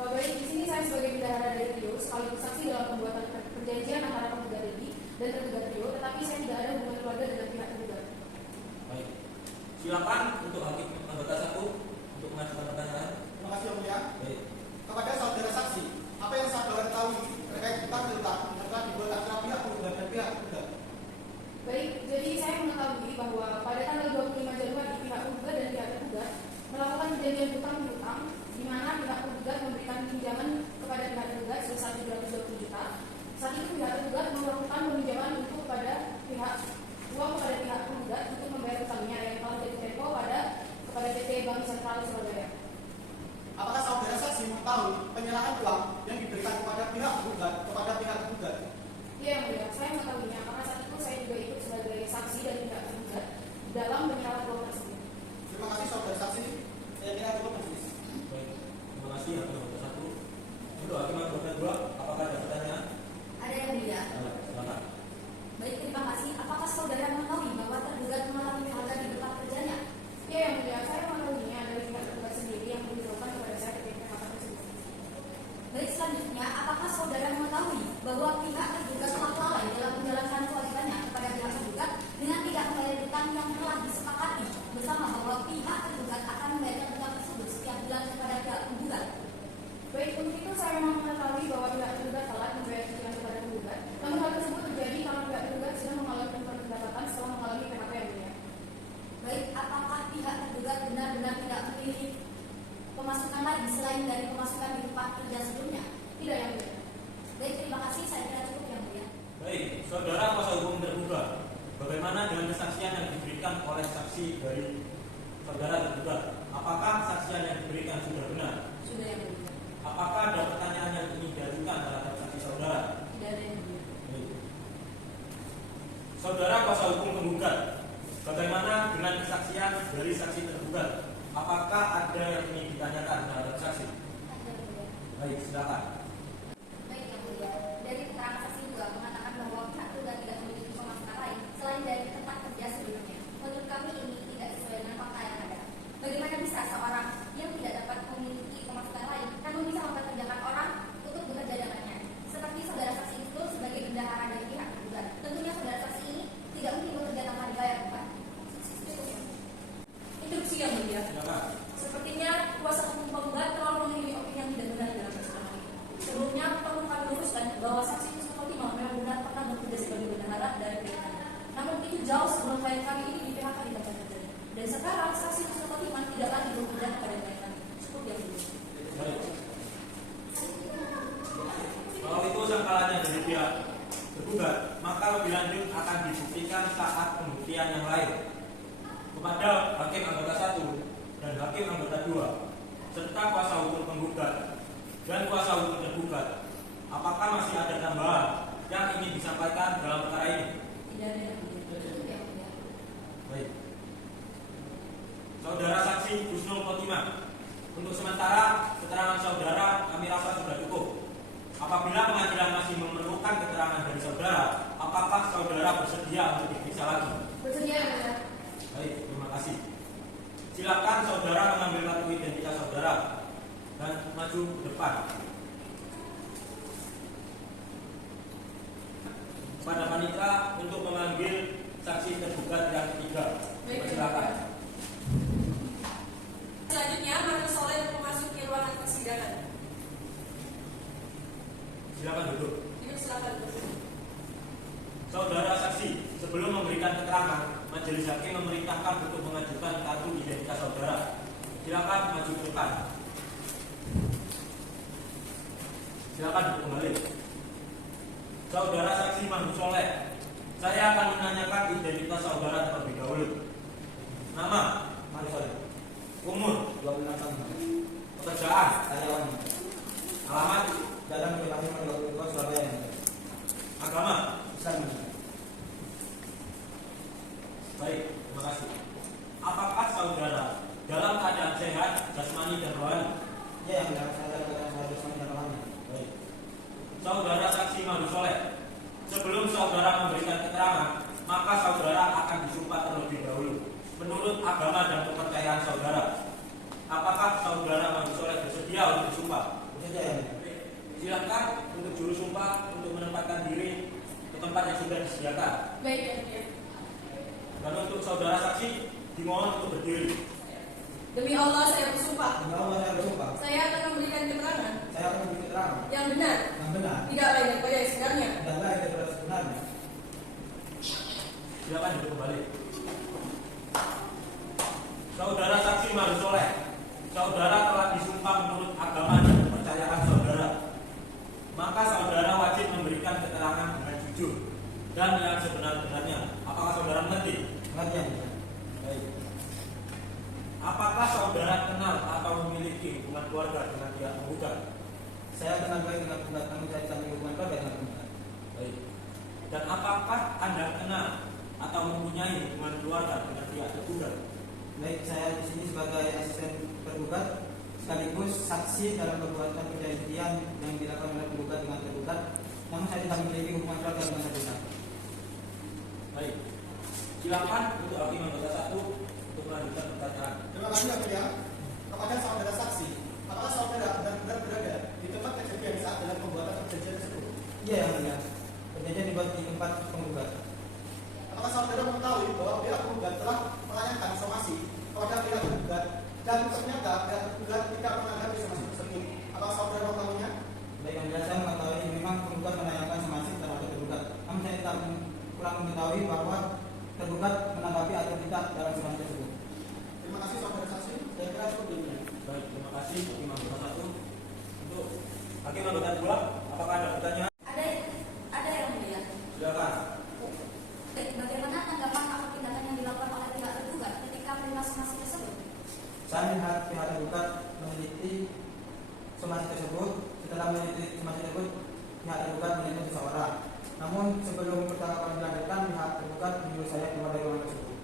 Baik, di sini saya sebagai bendahara dari Rio sekaligus saksi dalam pembuatan perjanjian antara penggugat ini dan tergugat Rio, tetapi saya tidak ada hubungan keluarga dengan pihak tergugat. Baik. Silakan untuk hakim anggota 1 untuk mengajukan pertanyaan. Terima kasih yang mulia. Baik. Kepada saudara saksi, apa yang saudara ketahui terkait hutang piutang yang telah dibuat antara pihak penggugat dan pihak tergugat? Baik, jadi saya mengetahui bahwa pada tanggal 25 Januari pihak penggugat dan pihak tergugat melakukan perjanjian hutang piutang di mana pihak penggugat memberikan pinjaman kepada pihak tergugat sebesar 720 juta. Saat itu pihak tergugat melakukan peminjaman untuk kepada pihak penggugat untuk membayar hutangnya yang telah jadi tempo kepada PT Bank Sentral Surabaya. Apakah saudara saksi mengetahui penyerahan uang yang diberikan kepada pihak penggugat kepada pihak tergugat? Iya, yang mulia, saya mengetahuinya karena saat itu saya juga ikut sebagai saksi dari pihak tergugat dalam penyerahan uang tersebut. Terima kasih saudara saksi. Saya kira cukup majelis. Baik, terima kasih atas nomor 1. Untuk hakim anggota 2, apakah ada pertanyaan? Ada yang mulia. Silakan. Baik, terima kasih. Apakah saudara mengetahui bahwa tergugat mengalami hal di tempat kerjanya? Iya, yang mulia, saya mengetahuinya dari pihak tergugat sendiri yang memberitahukan kepada saya terkait PHK tersebut. Baik, selanjutnya, apakah saudara mengetahui bahwa pihak tergugat telah lalai dalam menjalankan kewajibannya kepada pihak tergugat dengan tidak membayar hutang yang telah disepakati bersama bahwa pihak tergugat akan membayar hutang tersebut setiap bulan kepada pihak penggugat? Baik, untuk itu saya memang mengetahui bahwa pihak tergugat telah membayar cicilan kepada penggugat. Namun hal tersebut terjadi karena pihak tergugat sedang mengalami penurunan pendapatan setelah mengalami PHK, yang mulia. Baik, apakah pihak tergugat benar-benar tidak memiliki pemasukan lagi selain dari pemasukan di tempat kerja sebelumnya? Tidak, yang mulia. Baik, terima kasih. Saya kira cukup yang mulia. Baik, saudara kuasa hukum tergugat, bagaimana dengan kesaksian yang diberikan oleh saksi dari saudara tergugat? Apakah kesaksian yang diberikan sudah benar? Sudah yang mulia. Apakah ada pertanyaan yang ingin diajukan terhadap saksi saudara? Tidak ada yang mulia. Baik. Saudara kuasa hukum penggugat, bagaimana dengan kesaksian dari saksi tergugat? Apakah ada yang ingin ditanyakan terhadap saksi? Ada yang mulia. Baik, silakan. Baik, yang mulia. Dari keterangan saksi juga mengatakan bahwa pihak tergugat tidak memiliki pemasukan lain selain dari tempat kerja sebelumnya. Menurut kami ini tidak sesuai dengan fakta yang ada. Bagaimana bisa seorang yang tidak dapat memiliki pemasukan lain namun bisa mempekerjakan orang untuk bekerja dengannya? Seperti saudara saksi itu sebagai bendahara dari pihak tergugat. Tentunya saudara saksi ini tidak mungkin bekerja tanpa dibayar, bukan? Instruksi yang mulia. Silakan. Sepertinya kuasa hukum penggugat terlalu memiliki opini yang tidak benar dalam persidangan ini. Sebelumnya, perlu kami luruskan bahwa saksi Yusuf Fatimah memang benar pernah bekerja sebagai bendahara dari PHK. Namun itu jauh sebelum klien kami ini di PHK di tempat kerja. Dan sekarang saksi Yusuf Fatimah tidak lagi bekerja kepada klien kami. Cukup yang mulia. Baik. Kalau itu sangkalannya dari pihak tergugat, maka lebih lanjut akan dibuktikan saat pembuktian yang lain kepada hakim anggota 1 dan hakim anggota 2 serta kuasa hukum penggugat dan kuasa hukum tergugat. Apakah masih ada tambahan yang ingin disampaikan dalam perkara ini? Tidak ada yang mulia. Cukup yang mulia. Baik. Saudara saksi Husnul Khotimah, untuk sementara keterangan saudara kami rasa sudah cukup. Apabila pengadilan masih memerlukan keterangan dari saudara, apakah saudara bersedia untuk diperiksa lagi? Bersedia, yang mulia. Baik, terima kasih. Silakan saudara mengambil kartu identitas saudara dan maju ke depan. Pada panitia untuk memanggil saksi tergugat yang ketiga. Silakan. Selanjutnya, Manu Soleh memasuki ruangan persidangan. Silakan duduk. Silakan duduk. Saudara saksi, sebelum memberikan keterangan, majelis hakim memerintahkan untuk mengajukan kartu identitas saudara. Silakan maju ke depan. Silakan duduk kembali. Saudara saksi Manu Soleh, saya akan menanyakan identitas saudara terlebih dahulu. Nama, Manu Soleh, umur, 26 tahun. pekerjaan, Karyawan. alamat, Jalan Mutiara 22 Surabaya. agama. Islam. Baik, terima kasih. Apakah saudara dalam keadaan sehat, jasmani dan rohani? Ya, yang benar saya harus menjawabnya. Baik. Saudara saksi Manu Soleh, sebelum saudara memberikan keterangan, maka saudara akan disumpah terlebih dahulu menurut agama dan kepercayaan saudara. Apakah saudara Manu Soleh bersedia untuk disumpah? Bersedia, ya. Silakan untuk juru sumpah untuk menempatkan diri ke tempat yang sudah disediakan. Baik, yang mulia. Dan untuk saudara saksi dimohon untuk berdiri. Demi Allah saya bersumpah, Demi Allah saya bersumpah. saya akan memberikan keterangan Saya akan memberi keterangan yang benar, yang benar tidak lain daripada yang sebenarnya. dan lain daripada sebenarnya. Silakan duduk kembali. Saudara saksi Marsoleh, saudara telah disumpah menurut agama dan kepercayaan saudara. Maka saudara wajib memberikan keterangan dengan jujur dan yang sebenar-benarnya. Apakah saudara mengerti? Mengerti yang mulia. Baik. Apakah saudara kenal atau memiliki hubungan keluarga dengan pihak penggugat? Saya kenal baik dengan penggugat, namun saya tidak memiliki hubungan keluarga dengan penggugat. Baik. Dan apakah Anda kenal atau mempunyai hubungan keluarga dengan pihak tergugat? Baik, saya di sini sebagai asisten tergugat sekaligus saksi dalam perbuatan perjanjian yang dilakukan oleh penggugat dengan tergugat, namun saya tidak memiliki hubungan keluarga dengan tergugat. Baik. Silakan untuk hakim anggota 1 untuk melanjutkan pertanyaan. Terima kasih yang mulia. Kepada saudara saksi, apakah saudara benar-benar berada di tempat kejadian saat dalam pembuatan perjanjian tersebut? Iya yang mulia. Perjanjian dibuat di tempat penggugat. Apakah saudara mengetahui bahwa pihak penggugat telah menanyakan somasi kepada pihak tergugat dan ternyata pihak tergugat tidak menanggapi somasi tersebut? Apakah saudara mengetahuinya? Baik yang mulia, saya mengetahui memang penggugat menanyakan somasi terhadap tergugat, namun saya tidak kurang mengetahui bahwa tergugat menanggapi atau tidak dalam somasi tersebut. Terima kasih saudara saksi. Saya kira cukup ini. Baik, terima kasih hakim anggota 1. Untuk hakim anggota 2, apakah ada pertanyaan? Ada yang mulia. Silakan. Bagaimana tanggapan atau tindakan yang dilakukan oleh pihak tergugat ketika menerima somasi tersebut? Saya melihat pihak tergugat meneliti somasi tersebut. Setelah meneliti somasi tersebut, pihak tergugat meneliti musyawarah. Namun sebelum percakapan dilanjutkan, pihak tergugat menyuruh saya keluar dari ruangan tersebut.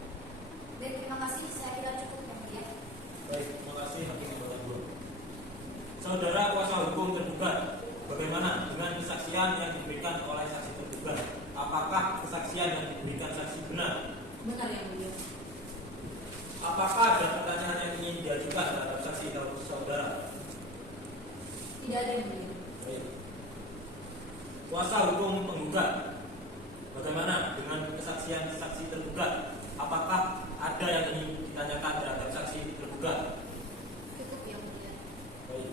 Baik, terima kasih. Saya kira cukup yang mulia. Baik, terima kasih hakim anggota 2. Saudara kuasa hukum tergugat, bagaimana dengan kesaksian yang diberikan oleh saksi tergugat? Apakah kesaksian yang diberikan saksi benar? Benar yang mulia. Apakah ada pertanyaan yang ingin diajukan terhadap saksi atau saudara? Tidak ada yang mulia. Baik. Kuasa hukum penggugat, bagaimana dengan kesaksian saksi tergugat? Apakah ada yang ingin ditanyakan terhadap saksi tergugat? Cukup yang mulia. Baik.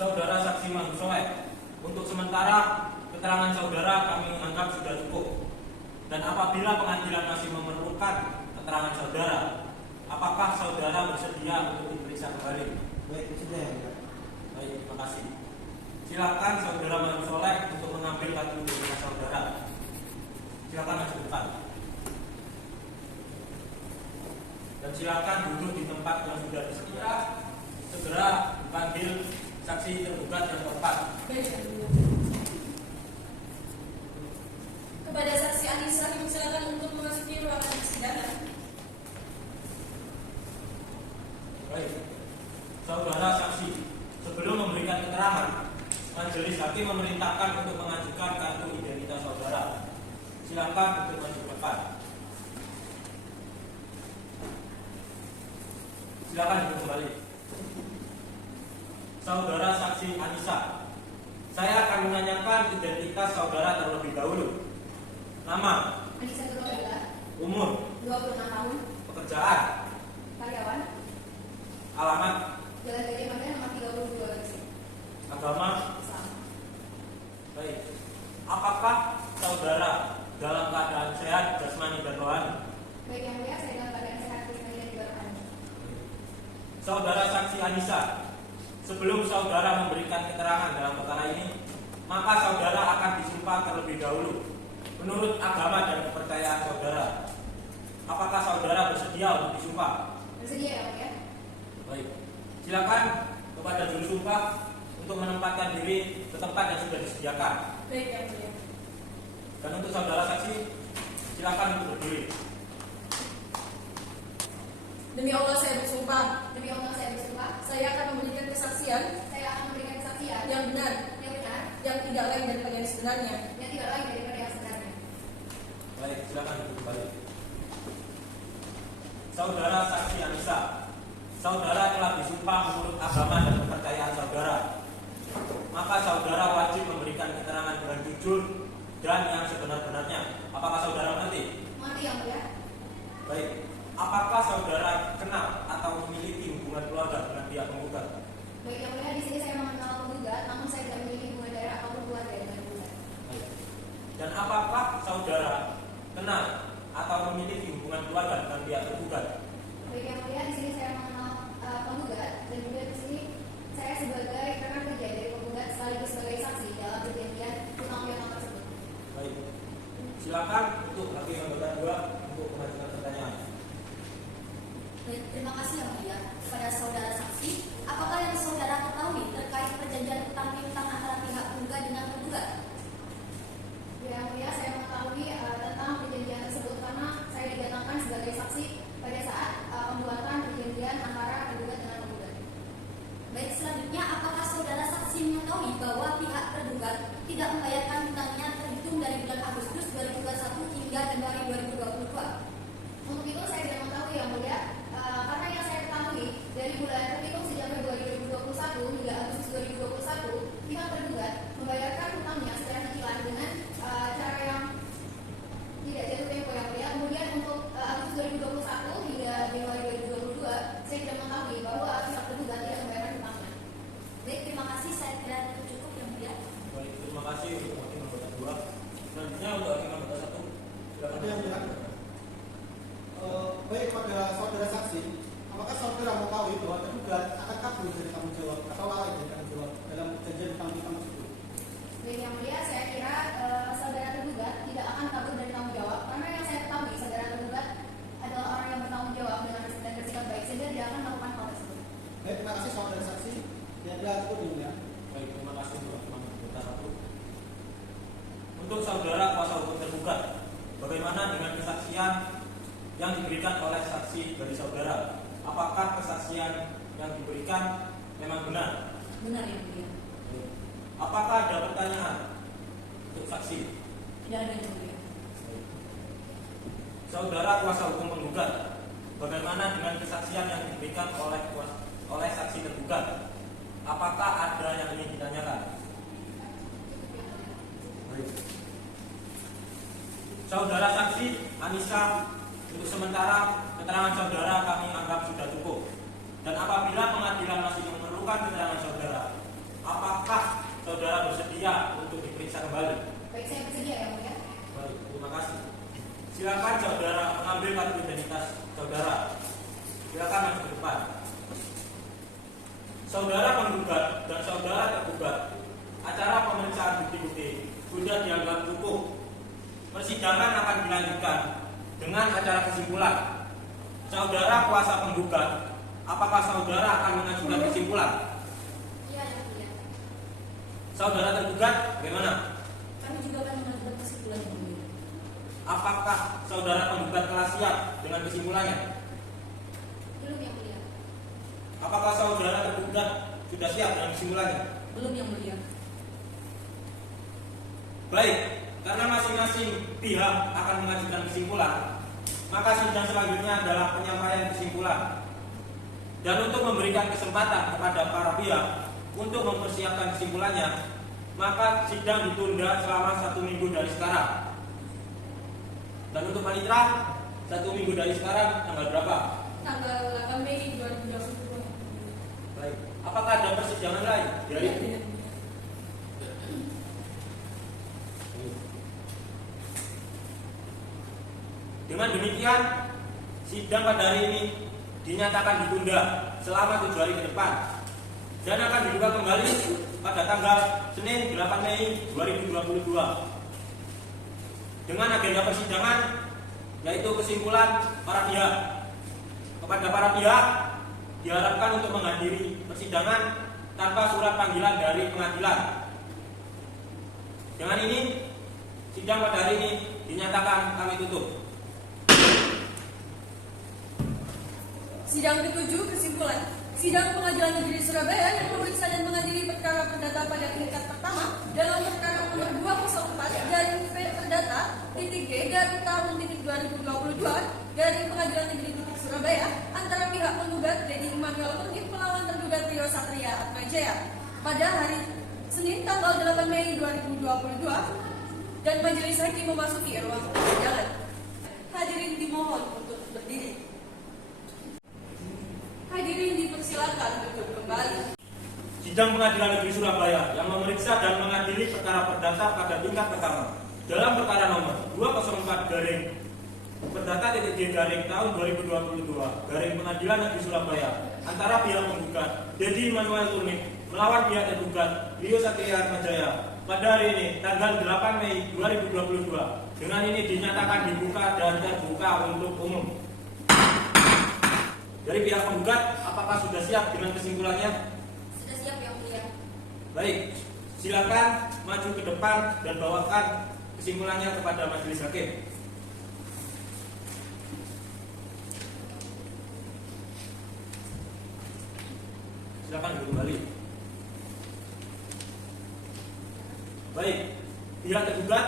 Saudara saksi Marsoleh, untuk sementara keterangan saudara kami anggap sudah cukup. Dan apabila pengadilan masih memerlukan keterangan saudara, apakah saudara bersedia untuk diperiksa kembali? Baik, sudah ya. Baik, terima kasih. Silakan saudara Marsoleh untuk mengambil kartu identitas saudara. Silakan maju ke depan. Dan silakan duduk di tempat yang sudah disediakan. Segera dipanggil saksi tergugat yang keempat. Baik yang mulia. Kepada saksi Anissa dipersilakan untuk memasuki ruangan persidangan. Baik, saudara saksi, sebelum memberikan keterangan, majelis hakim memerintahkan untuk mengajukan kartu identitas saudara. Silakan untuk maju ke depan. Silakan duduk kembali. Saudara saksi Anissa, saya akan menanyakan identitas saudara terlebih dahulu. Nama, Anissa Nurullah, umur, 26 tahun, pekerjaan, karyawan, alamat, Jalan Gajah Mada nomor 32 Gresik, agama. Islam. Baik. Apakah saudara dalam keadaan sehat jasmani dan rohani? Baik yang mulia, saya dalam keadaan sehat jasmani dan juga rohani. Saudara saksi Anissa, sebelum saudara memberikan keterangan dalam perkara ini, maka saudara akan disumpah terlebih dahulu menurut agama dan kepercayaan saudara. Apakah saudara bersedia untuk disumpah? Bersedia ya mulia? Baik. Silakan kepada juru sumpah untuk menempatkan diri ke tempat yang sudah disediakan. Baik yang mulia. Dan untuk saudara saksi, silakan untuk berdiri. Demi Allah saya bersumpah, Demi Allah saya bersumpah, saya akan memberikan kesaksian saya akan memberikan kesaksian yang benar, yang tidak lain daripada yang sebenarnya. yang tidak lain daripada yang sebenarnya. Baik, silakan duduk kembali. Saudara saksi Anissa, saudara telah disumpah menurut agama dan kepercayaan saudara. Maka saudara wajib memberikan keterangan dengan jujur dan yang sebenar-benarnya. Apakah saudara mengerti? Mengerti yang mulia? Baik. Apakah saudara kenal atau memiliki hubungan keluarga dengan pihak penggugat? Baik yang mulia, di sini saya mengenal penggugat, namun saya tidak memiliki hubungan darah ataupun keluarga dengan penggugat. Baik. Dan apakah saudara kenal keluarga dengan pihak tergugat. Baik yang mulia, di sini saya mengenal penggugat dan juga di sini saya sebagai rekan kerja dari penggugat sekaligus sebagai saksi dalam perjanjian hutang piutang tersebut. Baik, silakan untuk hakim anggota 2 untuk mengajukan pertanyaan. Baik, terima kasih yang mulia kepada saudara saksi. Apakah yang saudara ketahui terkait perjanjian hutang piutang antara pihak penggugat dengan tergugat? Yang mulia, saya mengetahui tentang perjanjian tersebut karena saya didatangkan sebagai saksi pada saat pembuatan perjanjian antara tergugat dengan penggugat. Baik, selanjutnya apakah saudara saksi mengetahui bahwa pihak tergugat tidak membayarkan hutangnya terhitung dari bulan Agustus 2021 hingga Januari 2022? Untuk itu saya tidak mengetahui yang mulia, karena yang saya ketahui dari bulan terhitung sejak Februari 2021 hingga Agustus 2021, pihak tergugat membayarkan hutangnya secara cicilan dengan cara yang tidak jatuh tempo yang mulia. Kemudian untuk Agustus 2021 hingga Januari 2022, saya tidak mengetahui bahwa pihak tergugat tidak membayarkan hutangnya. Baik, terima kasih. Saya kira itu cukup yang mulia. Baik, terima kasih untuk hakim anggota 2. Selanjutnya untuk hakim anggota 1. Silakan. Ada yang bilang, baik pada saudara saksi, apakah saudara mengetahui bahwa tergugat akan kabur dari tanggung jawab atau lalai dari tanggung jawab dalam perjanjian hutang piutang tersebut? Baik yang mulia, saya kira saudara tergugat tidak akan kabur dari tanggung jawab karena yang saya ketahui saudara tergugat adalah orang yang bertanggung jawab dengan dan bersikap baik sehingga dia akan melakukan hal tersebut. Baik, terima kasih saudara saksi. Ya, cukup ya. Baik, terima kasih untuk hakim anggota 1. Untuk saudara kuasa hukum tergugat, bagaimana dengan kesaksian yang diberikan oleh saksi dari saudara? Apakah kesaksian yang diberikan memang benar? Benar yang mulia. Apakah ada pertanyaan untuk saksi? Tidak ada yang mulia. Saudara kuasa hukum penggugat, bagaimana dengan kesaksian yang diberikan oleh saksi tergugat? Apakah ada yang ingin ditanyakan? Baik. Saudara saksi Anissa, untuk sementara keterangan saudara kami anggap sudah cukup. Dan apabila pengadilan masih memerlukan keterangan saudara, apakah saudara bersedia untuk diperiksa kembali? Baik, saya bersedia yang mulia. Baik, terima kasih. Silakan saudara mengambil kartu identitas saudara. Silakan maju ke depan. Saudara penggugat dan saudara tergugat, acara pemeriksaan bukti-bukti sudah dianggap cukup. Persidangan akan dilanjutkan dengan acara kesimpulan. Saudara kuasa penggugat, apakah saudara akan mengajukan kesimpulan? Iya yang mulia. Saudara tergugat, bagaimana? Kami juga akan mengajukan kesimpulan yang mulia. Apakah saudara penggugat telah siap dengan kesimpulannya? Belum yang mulia. Apakah saudara tergugat sudah siap dengan kesimpulannya? Belum yang mulia. Baik, karena masing-masing pihak akan mengajukan kesimpulan, maka sidang selanjutnya adalah penyampaian kesimpulan. Dan untuk memberikan kesempatan kepada para pihak untuk mempersiapkan kesimpulannya, maka sidang ditunda selama 1 minggu dari sekarang. Dan untuk panitera, 1 minggu dari sekarang tanggal berapa? Tanggal 8 Mei 2022. Baik. Apakah ada persidangan lain? Tidak, tidak. Dengan demikian, sidang pada hari ini dinyatakan ditunda selama 7 hari ke depan dan akan dibuka kembali pada tanggal Senin 8 Mei 2022 dengan agenda persidangan yaitu kesimpulan para pihak. Kepada para pihak diharapkan untuk menghadiri persidangan tanpa surat panggilan dari pengadilan. Dengan ini, sidang pada hari ini dinyatakan kami tutup. Sidang ke-7 kesimpulan. Sidang Pengadilan Negeri Surabaya yang memeriksa dan mengadili perkara perdata pada tingkat pertama dalam perkara nomor 204 garing P perdata titik G garing tahun titik 2022 garing Pengadilan Negeri titik Surabaya antara pihak penggugat Dedi Immanuel Turnip melawan tergugat Rio Satria Atmajaya pada hari Senin tanggal 8 Mei 2022 dan majelis hakim memasuki ruang persidangan. Hadirin dimohon untuk berdiri. Hadirin dipersilakan duduk kembali. Sidang Pengadilan Negeri Surabaya yang memeriksa dan mengadili perkara perdata pada tingkat pertama dalam perkara nomor 204 garing P Perdata TTG garing tahun 2022 garing Pengadilan Negeri Surabaya antara pihak penggugat Dedi Immanuel Turnip melawan pihak tergugat Rio Satria Atmajaya pada hari ini tanggal 8 Mei 2022 dengan ini dinyatakan dibuka dan terbuka untuk umum. Dari pihak penggugat, apakah sudah siap dengan kesimpulannya? Sudah siap yang mulia. Baik, silakan maju ke depan dan bawakan kesimpulannya kepada majelis hakim. Silakan duduk kembali. Baik, pihak tergugat,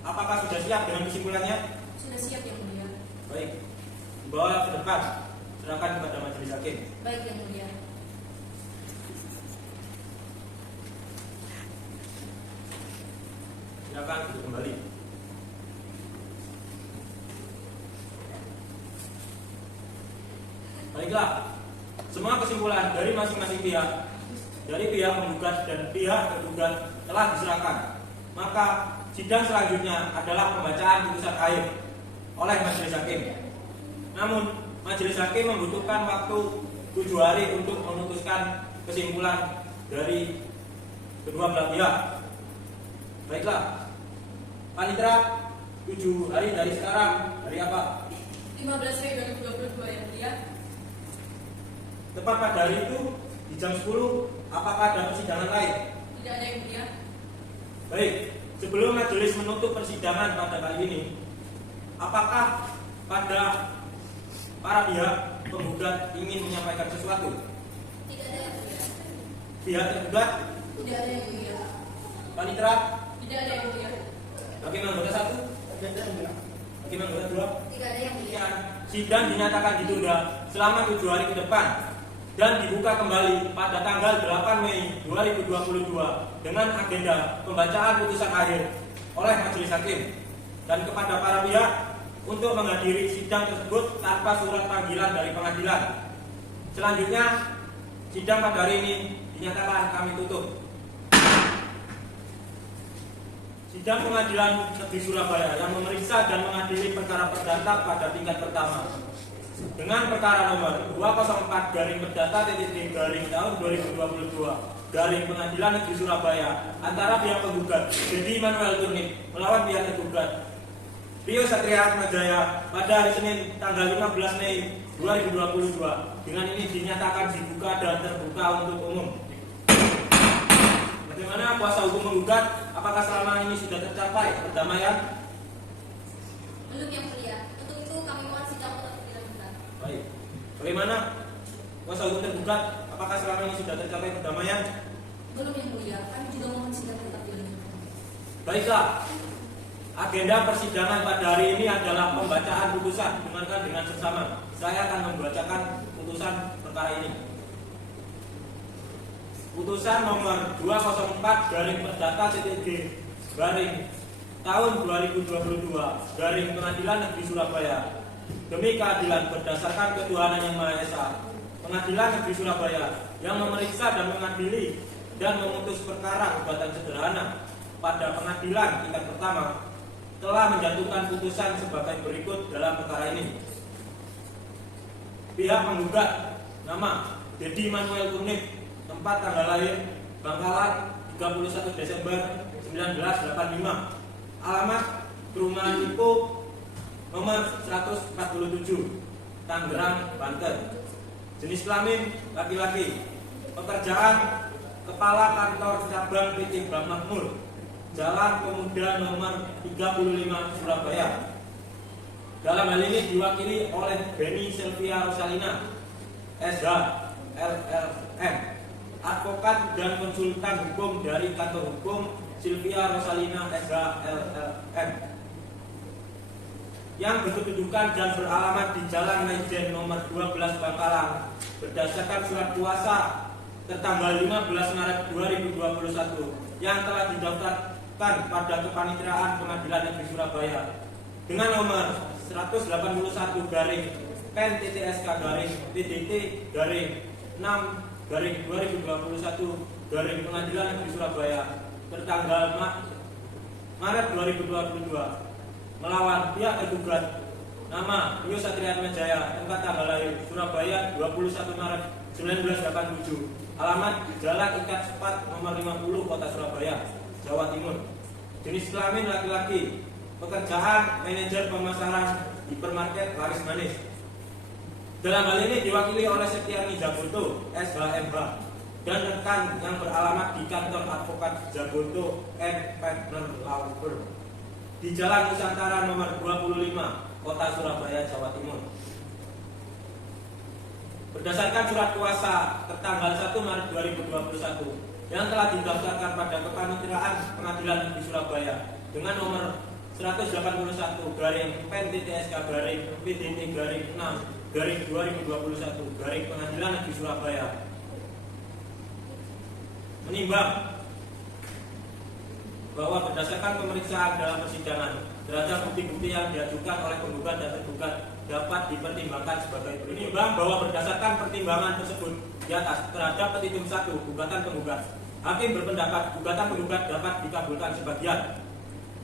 apakah sudah siap dengan kesimpulannya? Sudah siap yang mulia. Baik, dibawa ke depan. Silakan kepada majelis hakim. Baik yang mulia. Silakan duduk kembali. Baiklah, semua kesimpulan dari masing-masing pihak, dari pihak penggugat dan pihak tergugat telah diserahkan. Maka sidang selanjutnya adalah pembacaan putusan akhir oleh majelis hakim. Namun majelis hakim membutuhkan waktu 7 hari untuk memutuskan kesimpulan dari kedua belah pihak. Baiklah, Panitra 7 hari dari sekarang, hari apa? 15 Mei 2022 yang mulia. Tepat pada hari itu di jam 10, apakah ada persidangan lain? Tidak ada yang mulia. Baik, sebelum majelis menutup persidangan pada kali ini, apakah pada para pihak penggugat ingin menyampaikan sesuatu? Tidak ada yang mulia. Pihak tergugat, Tidak ada yang mulia. Panitra, Tidak ada yang mulia. hakim anggota 1, hakim anggota 2. Tidak ada yang mulia. Sidang dinyatakan ditunda selama 7 hari ke depan dan dibuka kembali pada tanggal 8 Mei 2022 dengan agenda pembacaan putusan akhir oleh majelis hakim dan kepada para pihak untuk menghadiri sidang tersebut tanpa surat panggilan dari pengadilan. Selanjutnya, sidang pada hari ini dinyatakan kami tutup. Sidang Pengadilan Negeri Surabaya yang memeriksa dan mengadili perkara perdata pada tingkat pertama dengan perkara nomor 204 garing perdata TTG garing tahun 2022 garing Pengadilan Negeri Surabaya antara pihak penggugat Dedi Immanuel Turnip melawan pihak tergugat Rio Satria Atmajaya pada hari Senin tanggal 15 Mei 2022 dengan ini dinyatakan dibuka dan terbuka untuk umum. Bagaimana kuasa hukum menggugat? Apakah selama ini sudah tercapai perdamaian? Belum yang mulia. Untuk itu kami mohon sidang tetap dilanjutkan. Baik. Bagaimana kuasa hukum tergugat? Apakah selama ini sudah tercapai perdamaian? Belum yang mulia. Kami juga mohon sidang tetap dilanjutkan. Baiklah. Agenda persidangan pada hari ini adalah pembacaan putusan. Dengarkan dengan seksama. Saya akan membacakan putusan perkara ini. Putusan nomor 204 garing perdata TTG garing tahun 2022 garing Pengadilan Negeri Surabaya demi keadilan berdasarkan ketuhanan yang Maha Esa. Pengadilan Negeri Surabaya yang memeriksa dan mengadili dan memutus perkara gugatan sederhana pada pengadilan tingkat pertama telah menjatuhkan putusan sebagai berikut dalam perkara ini. Pihak menggugat nama Dedi Immanuel Turnip, tempat tanggal lahir Bangkalan 31 Desember 1985, alamat perumahan Lipo nomor 147 Tangerang, Banten, jenis kelamin laki-laki, pekerjaan kepala kantor cabang PT Bank Makmur, Jalan Pemuda nomor 35 Surabaya. Dalam hal ini diwakili oleh Beni Sylvia Rosalina SH LLM, advokat dan konsultan hukum dari kantor hukum Sylvia Rosalina SH LLM, yang berkedudukan dan beralamat di Jalan Maijen nomor 12 Bangkalan berdasarkan surat kuasa tertanggal 15 Maret 2021 yang telah didaftarkan pada Kepaniteraan Pengadilan Negeri Surabaya dengan nomor 181 garing Pen TTSK garing PDT garing 6 garing 2021 garing Pengadilan Negeri Surabaya bertanggal Maret 2022 melawan pihak tergugat Nama Rio Satria Atmajaya, tempat tanggal lahir Surabaya 21 Maret 1987. Alamat Jalan Ikat Sepat nomor 50 Kota Surabaya, Jawa Timur. Jenis kelamin laki-laki. Pekerjaan manajer pemasaran hipermarket laris manis. Dalam hal ini diwakili oleh Septiani Jagoto, SHMH, dan rekan yang beralamat di kantor advokat Jagoto and Partner Law Firm di Jalan Nusantara nomor 25, Kota Surabaya, Jawa Timur. Berdasarkan surat kuasa tertanggal 1 Maret 2021 yang telah didaftarkan pada Kepaniteraan Pengadilan Negeri Surabaya dengan nomor 181 garing PEN-TSK garing PDT garing 6 garing 2021 garing Pengadilan Negeri Surabaya menimbang bahwa berdasarkan pemeriksaan dalam persidangan terhadap bukti-bukti yang diajukan oleh penggugat dan tergugat dapat dipertimbangkan sebagai berikut. Menimbang bahwa berdasarkan pertimbangan tersebut di atas terhadap petitum 1 gugatan penggugat, hakim berpendapat gugatan penggugat dapat dikabulkan sebagian.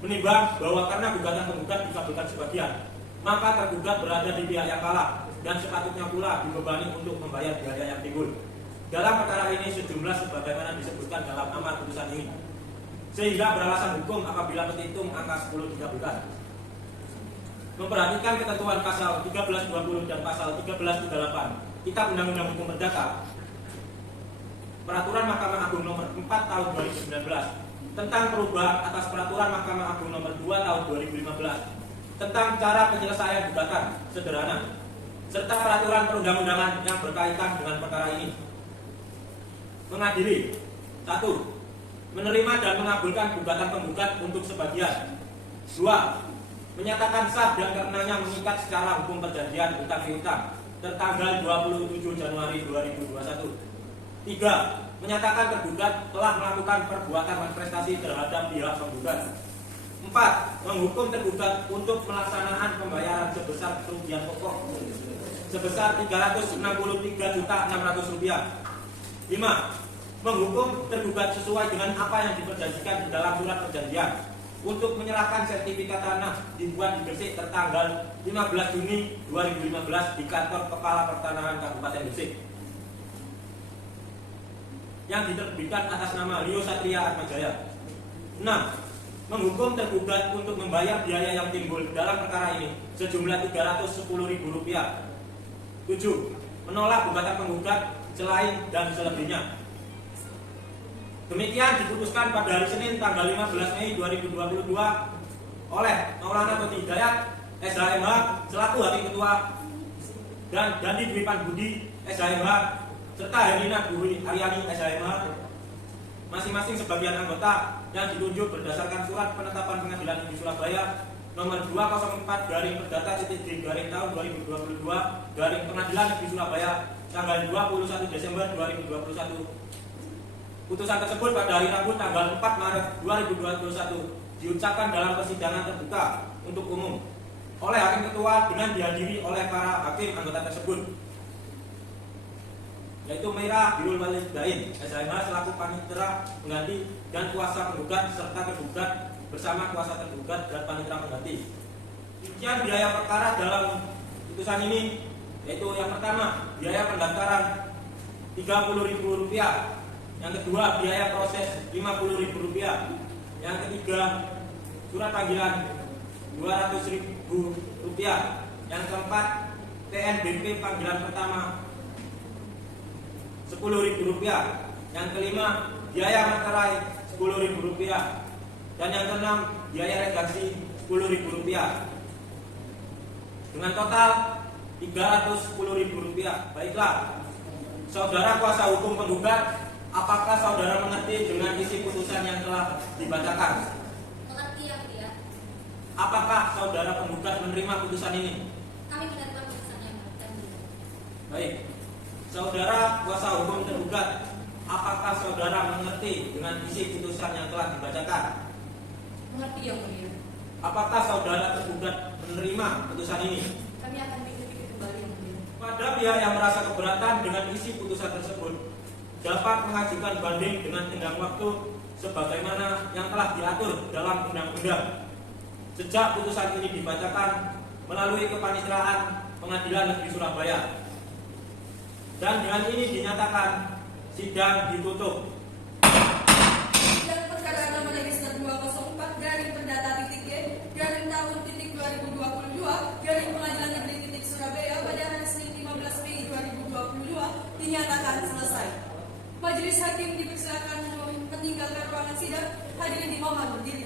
Menimbang bahwa karena gugatan penggugat dikabulkan sebagian, maka tergugat berada di pihak yang kalah dan sepatutnya pula dibebani untuk membayar biaya yang timbul. Dalam perkara ini sejumlah sebagaimana disebutkan dalam amar putusan ini, sehingga beralasan hukum apabila petitum angka 10 dikabulkan. Memperhatikan ketentuan pasal 1320 dan pasal 1338 Kitab Undang-Undang Hukum Perdata, Peraturan Mahkamah Agung nomor 4 tahun 2019 tentang perubahan atas Peraturan Mahkamah Agung nomor 2 tahun 2015 tentang cara penyelesaian gugatan sederhana, serta peraturan perundang-undangan yang berkaitan dengan perkara ini. Mengadili 1. Menerima dan mengabulkan gugatan penggugat untuk sebagian. 2. Menyatakan sah dan karenanya mengikat secara hukum perjanjian utang piutang tertanggal 27 Januari 2021. 3. Menyatakan tergugat telah melakukan perbuatan prestasi terhadap pihak penggugat. 4. Menghukum tergugat untuk pelaksanaan pembayaran sebesar kerugian pokok sebesar Rp363.600. 5. Menghukum tergugat sesuai dengan apa yang diperjanjikan di dalam surat perjanjian untuk menyerahkan sertifikat tanah dibuat di Gresik tertanggal 15 Juni 2015 di kantor Kepala Pertanahan Kabupaten Gresik yang diterbitkan atas nama Rio Satria Atmajaya. 6. Menghukum tergugat untuk membayar biaya yang timbul dalam perkara ini sejumlah Rp310.000. 7. Menolak gugatan penggugat selain dan selebihnya. Demikian diputuskan pada hari Senin tanggal 15 Mei 2022 oleh Maulana Qadhi Hidayat SHMH selaku Hakim Ketua dan Dandi Dwi Budi SHMH serta Herlina Dwi Aryani SHMH masing-masing sebagian anggota yang ditunjuk berdasarkan surat penetapan Pengadilan Negeri Surabaya nomor 204 garing Perdata /D garing tahun 2022 garing Pengadilan Negeri Surabaya tanggal 21 Desember 2021. Putusan tersebut pada hari Rabu tanggal 4 Maret 2021 diucapkan dalam persidangan terbuka untuk umum oleh Hakim Ketua dengan dihadiri oleh para hakim anggota tersebut, yaitu Meira Birul Walidain SHMH selaku panitera pengganti dan kuasa penggugat serta tergugat bersama kuasa tergugat dan panitera pengganti. Rincian biaya perkara dalam putusan ini yaitu yang pertama biaya pendaftaran Rp30.000, yang kedua biaya proses Rp50.000, yang ketiga surat panggilan Rp200.000, yang keempat TNBP panggilan pertama Rp10.000, yang kelima biaya materai Rp10.000, dan yang keenam biaya redaksi Rp10.000. Dengan total Rp310.000. Baiklah, saudara kuasa hukum penggugat, apakah saudara mengerti dengan isi putusan yang telah dibacakan? Mengerti yang mulia. Apakah saudara penggugat menerima putusan ini? Kami menerima putusan yang mulia. Baik. Saudara kuasa hukum tergugat, apakah saudara mengerti dengan isi putusan yang telah dibacakan? Mengerti yang mulia. Apakah saudara tergugat menerima putusan ini? Kami akan mengikuti kembali yang mulia. Pada pihak yang merasa keberatan dengan isi putusan tersebut dapat mengajukan banding dengan tenggang waktu sebagaimana yang telah diatur dalam undang-undang. Sejak putusan ini dibacakan melalui kepaniteraan Pengadilan Negeri Surabaya. Dan dengan ini dinyatakan sidang ditutup. Sidang perkara nomor register 204 garing perdata titik G garing tahun titik 2022 garing Pengadilan Negeri titik Surabaya pada hari Senin 15 Mei 2022 dinyatakan selesai. Majelis hakim dipersilakan meninggalkan ruangan sidang. Hadirin dimohon berdiri.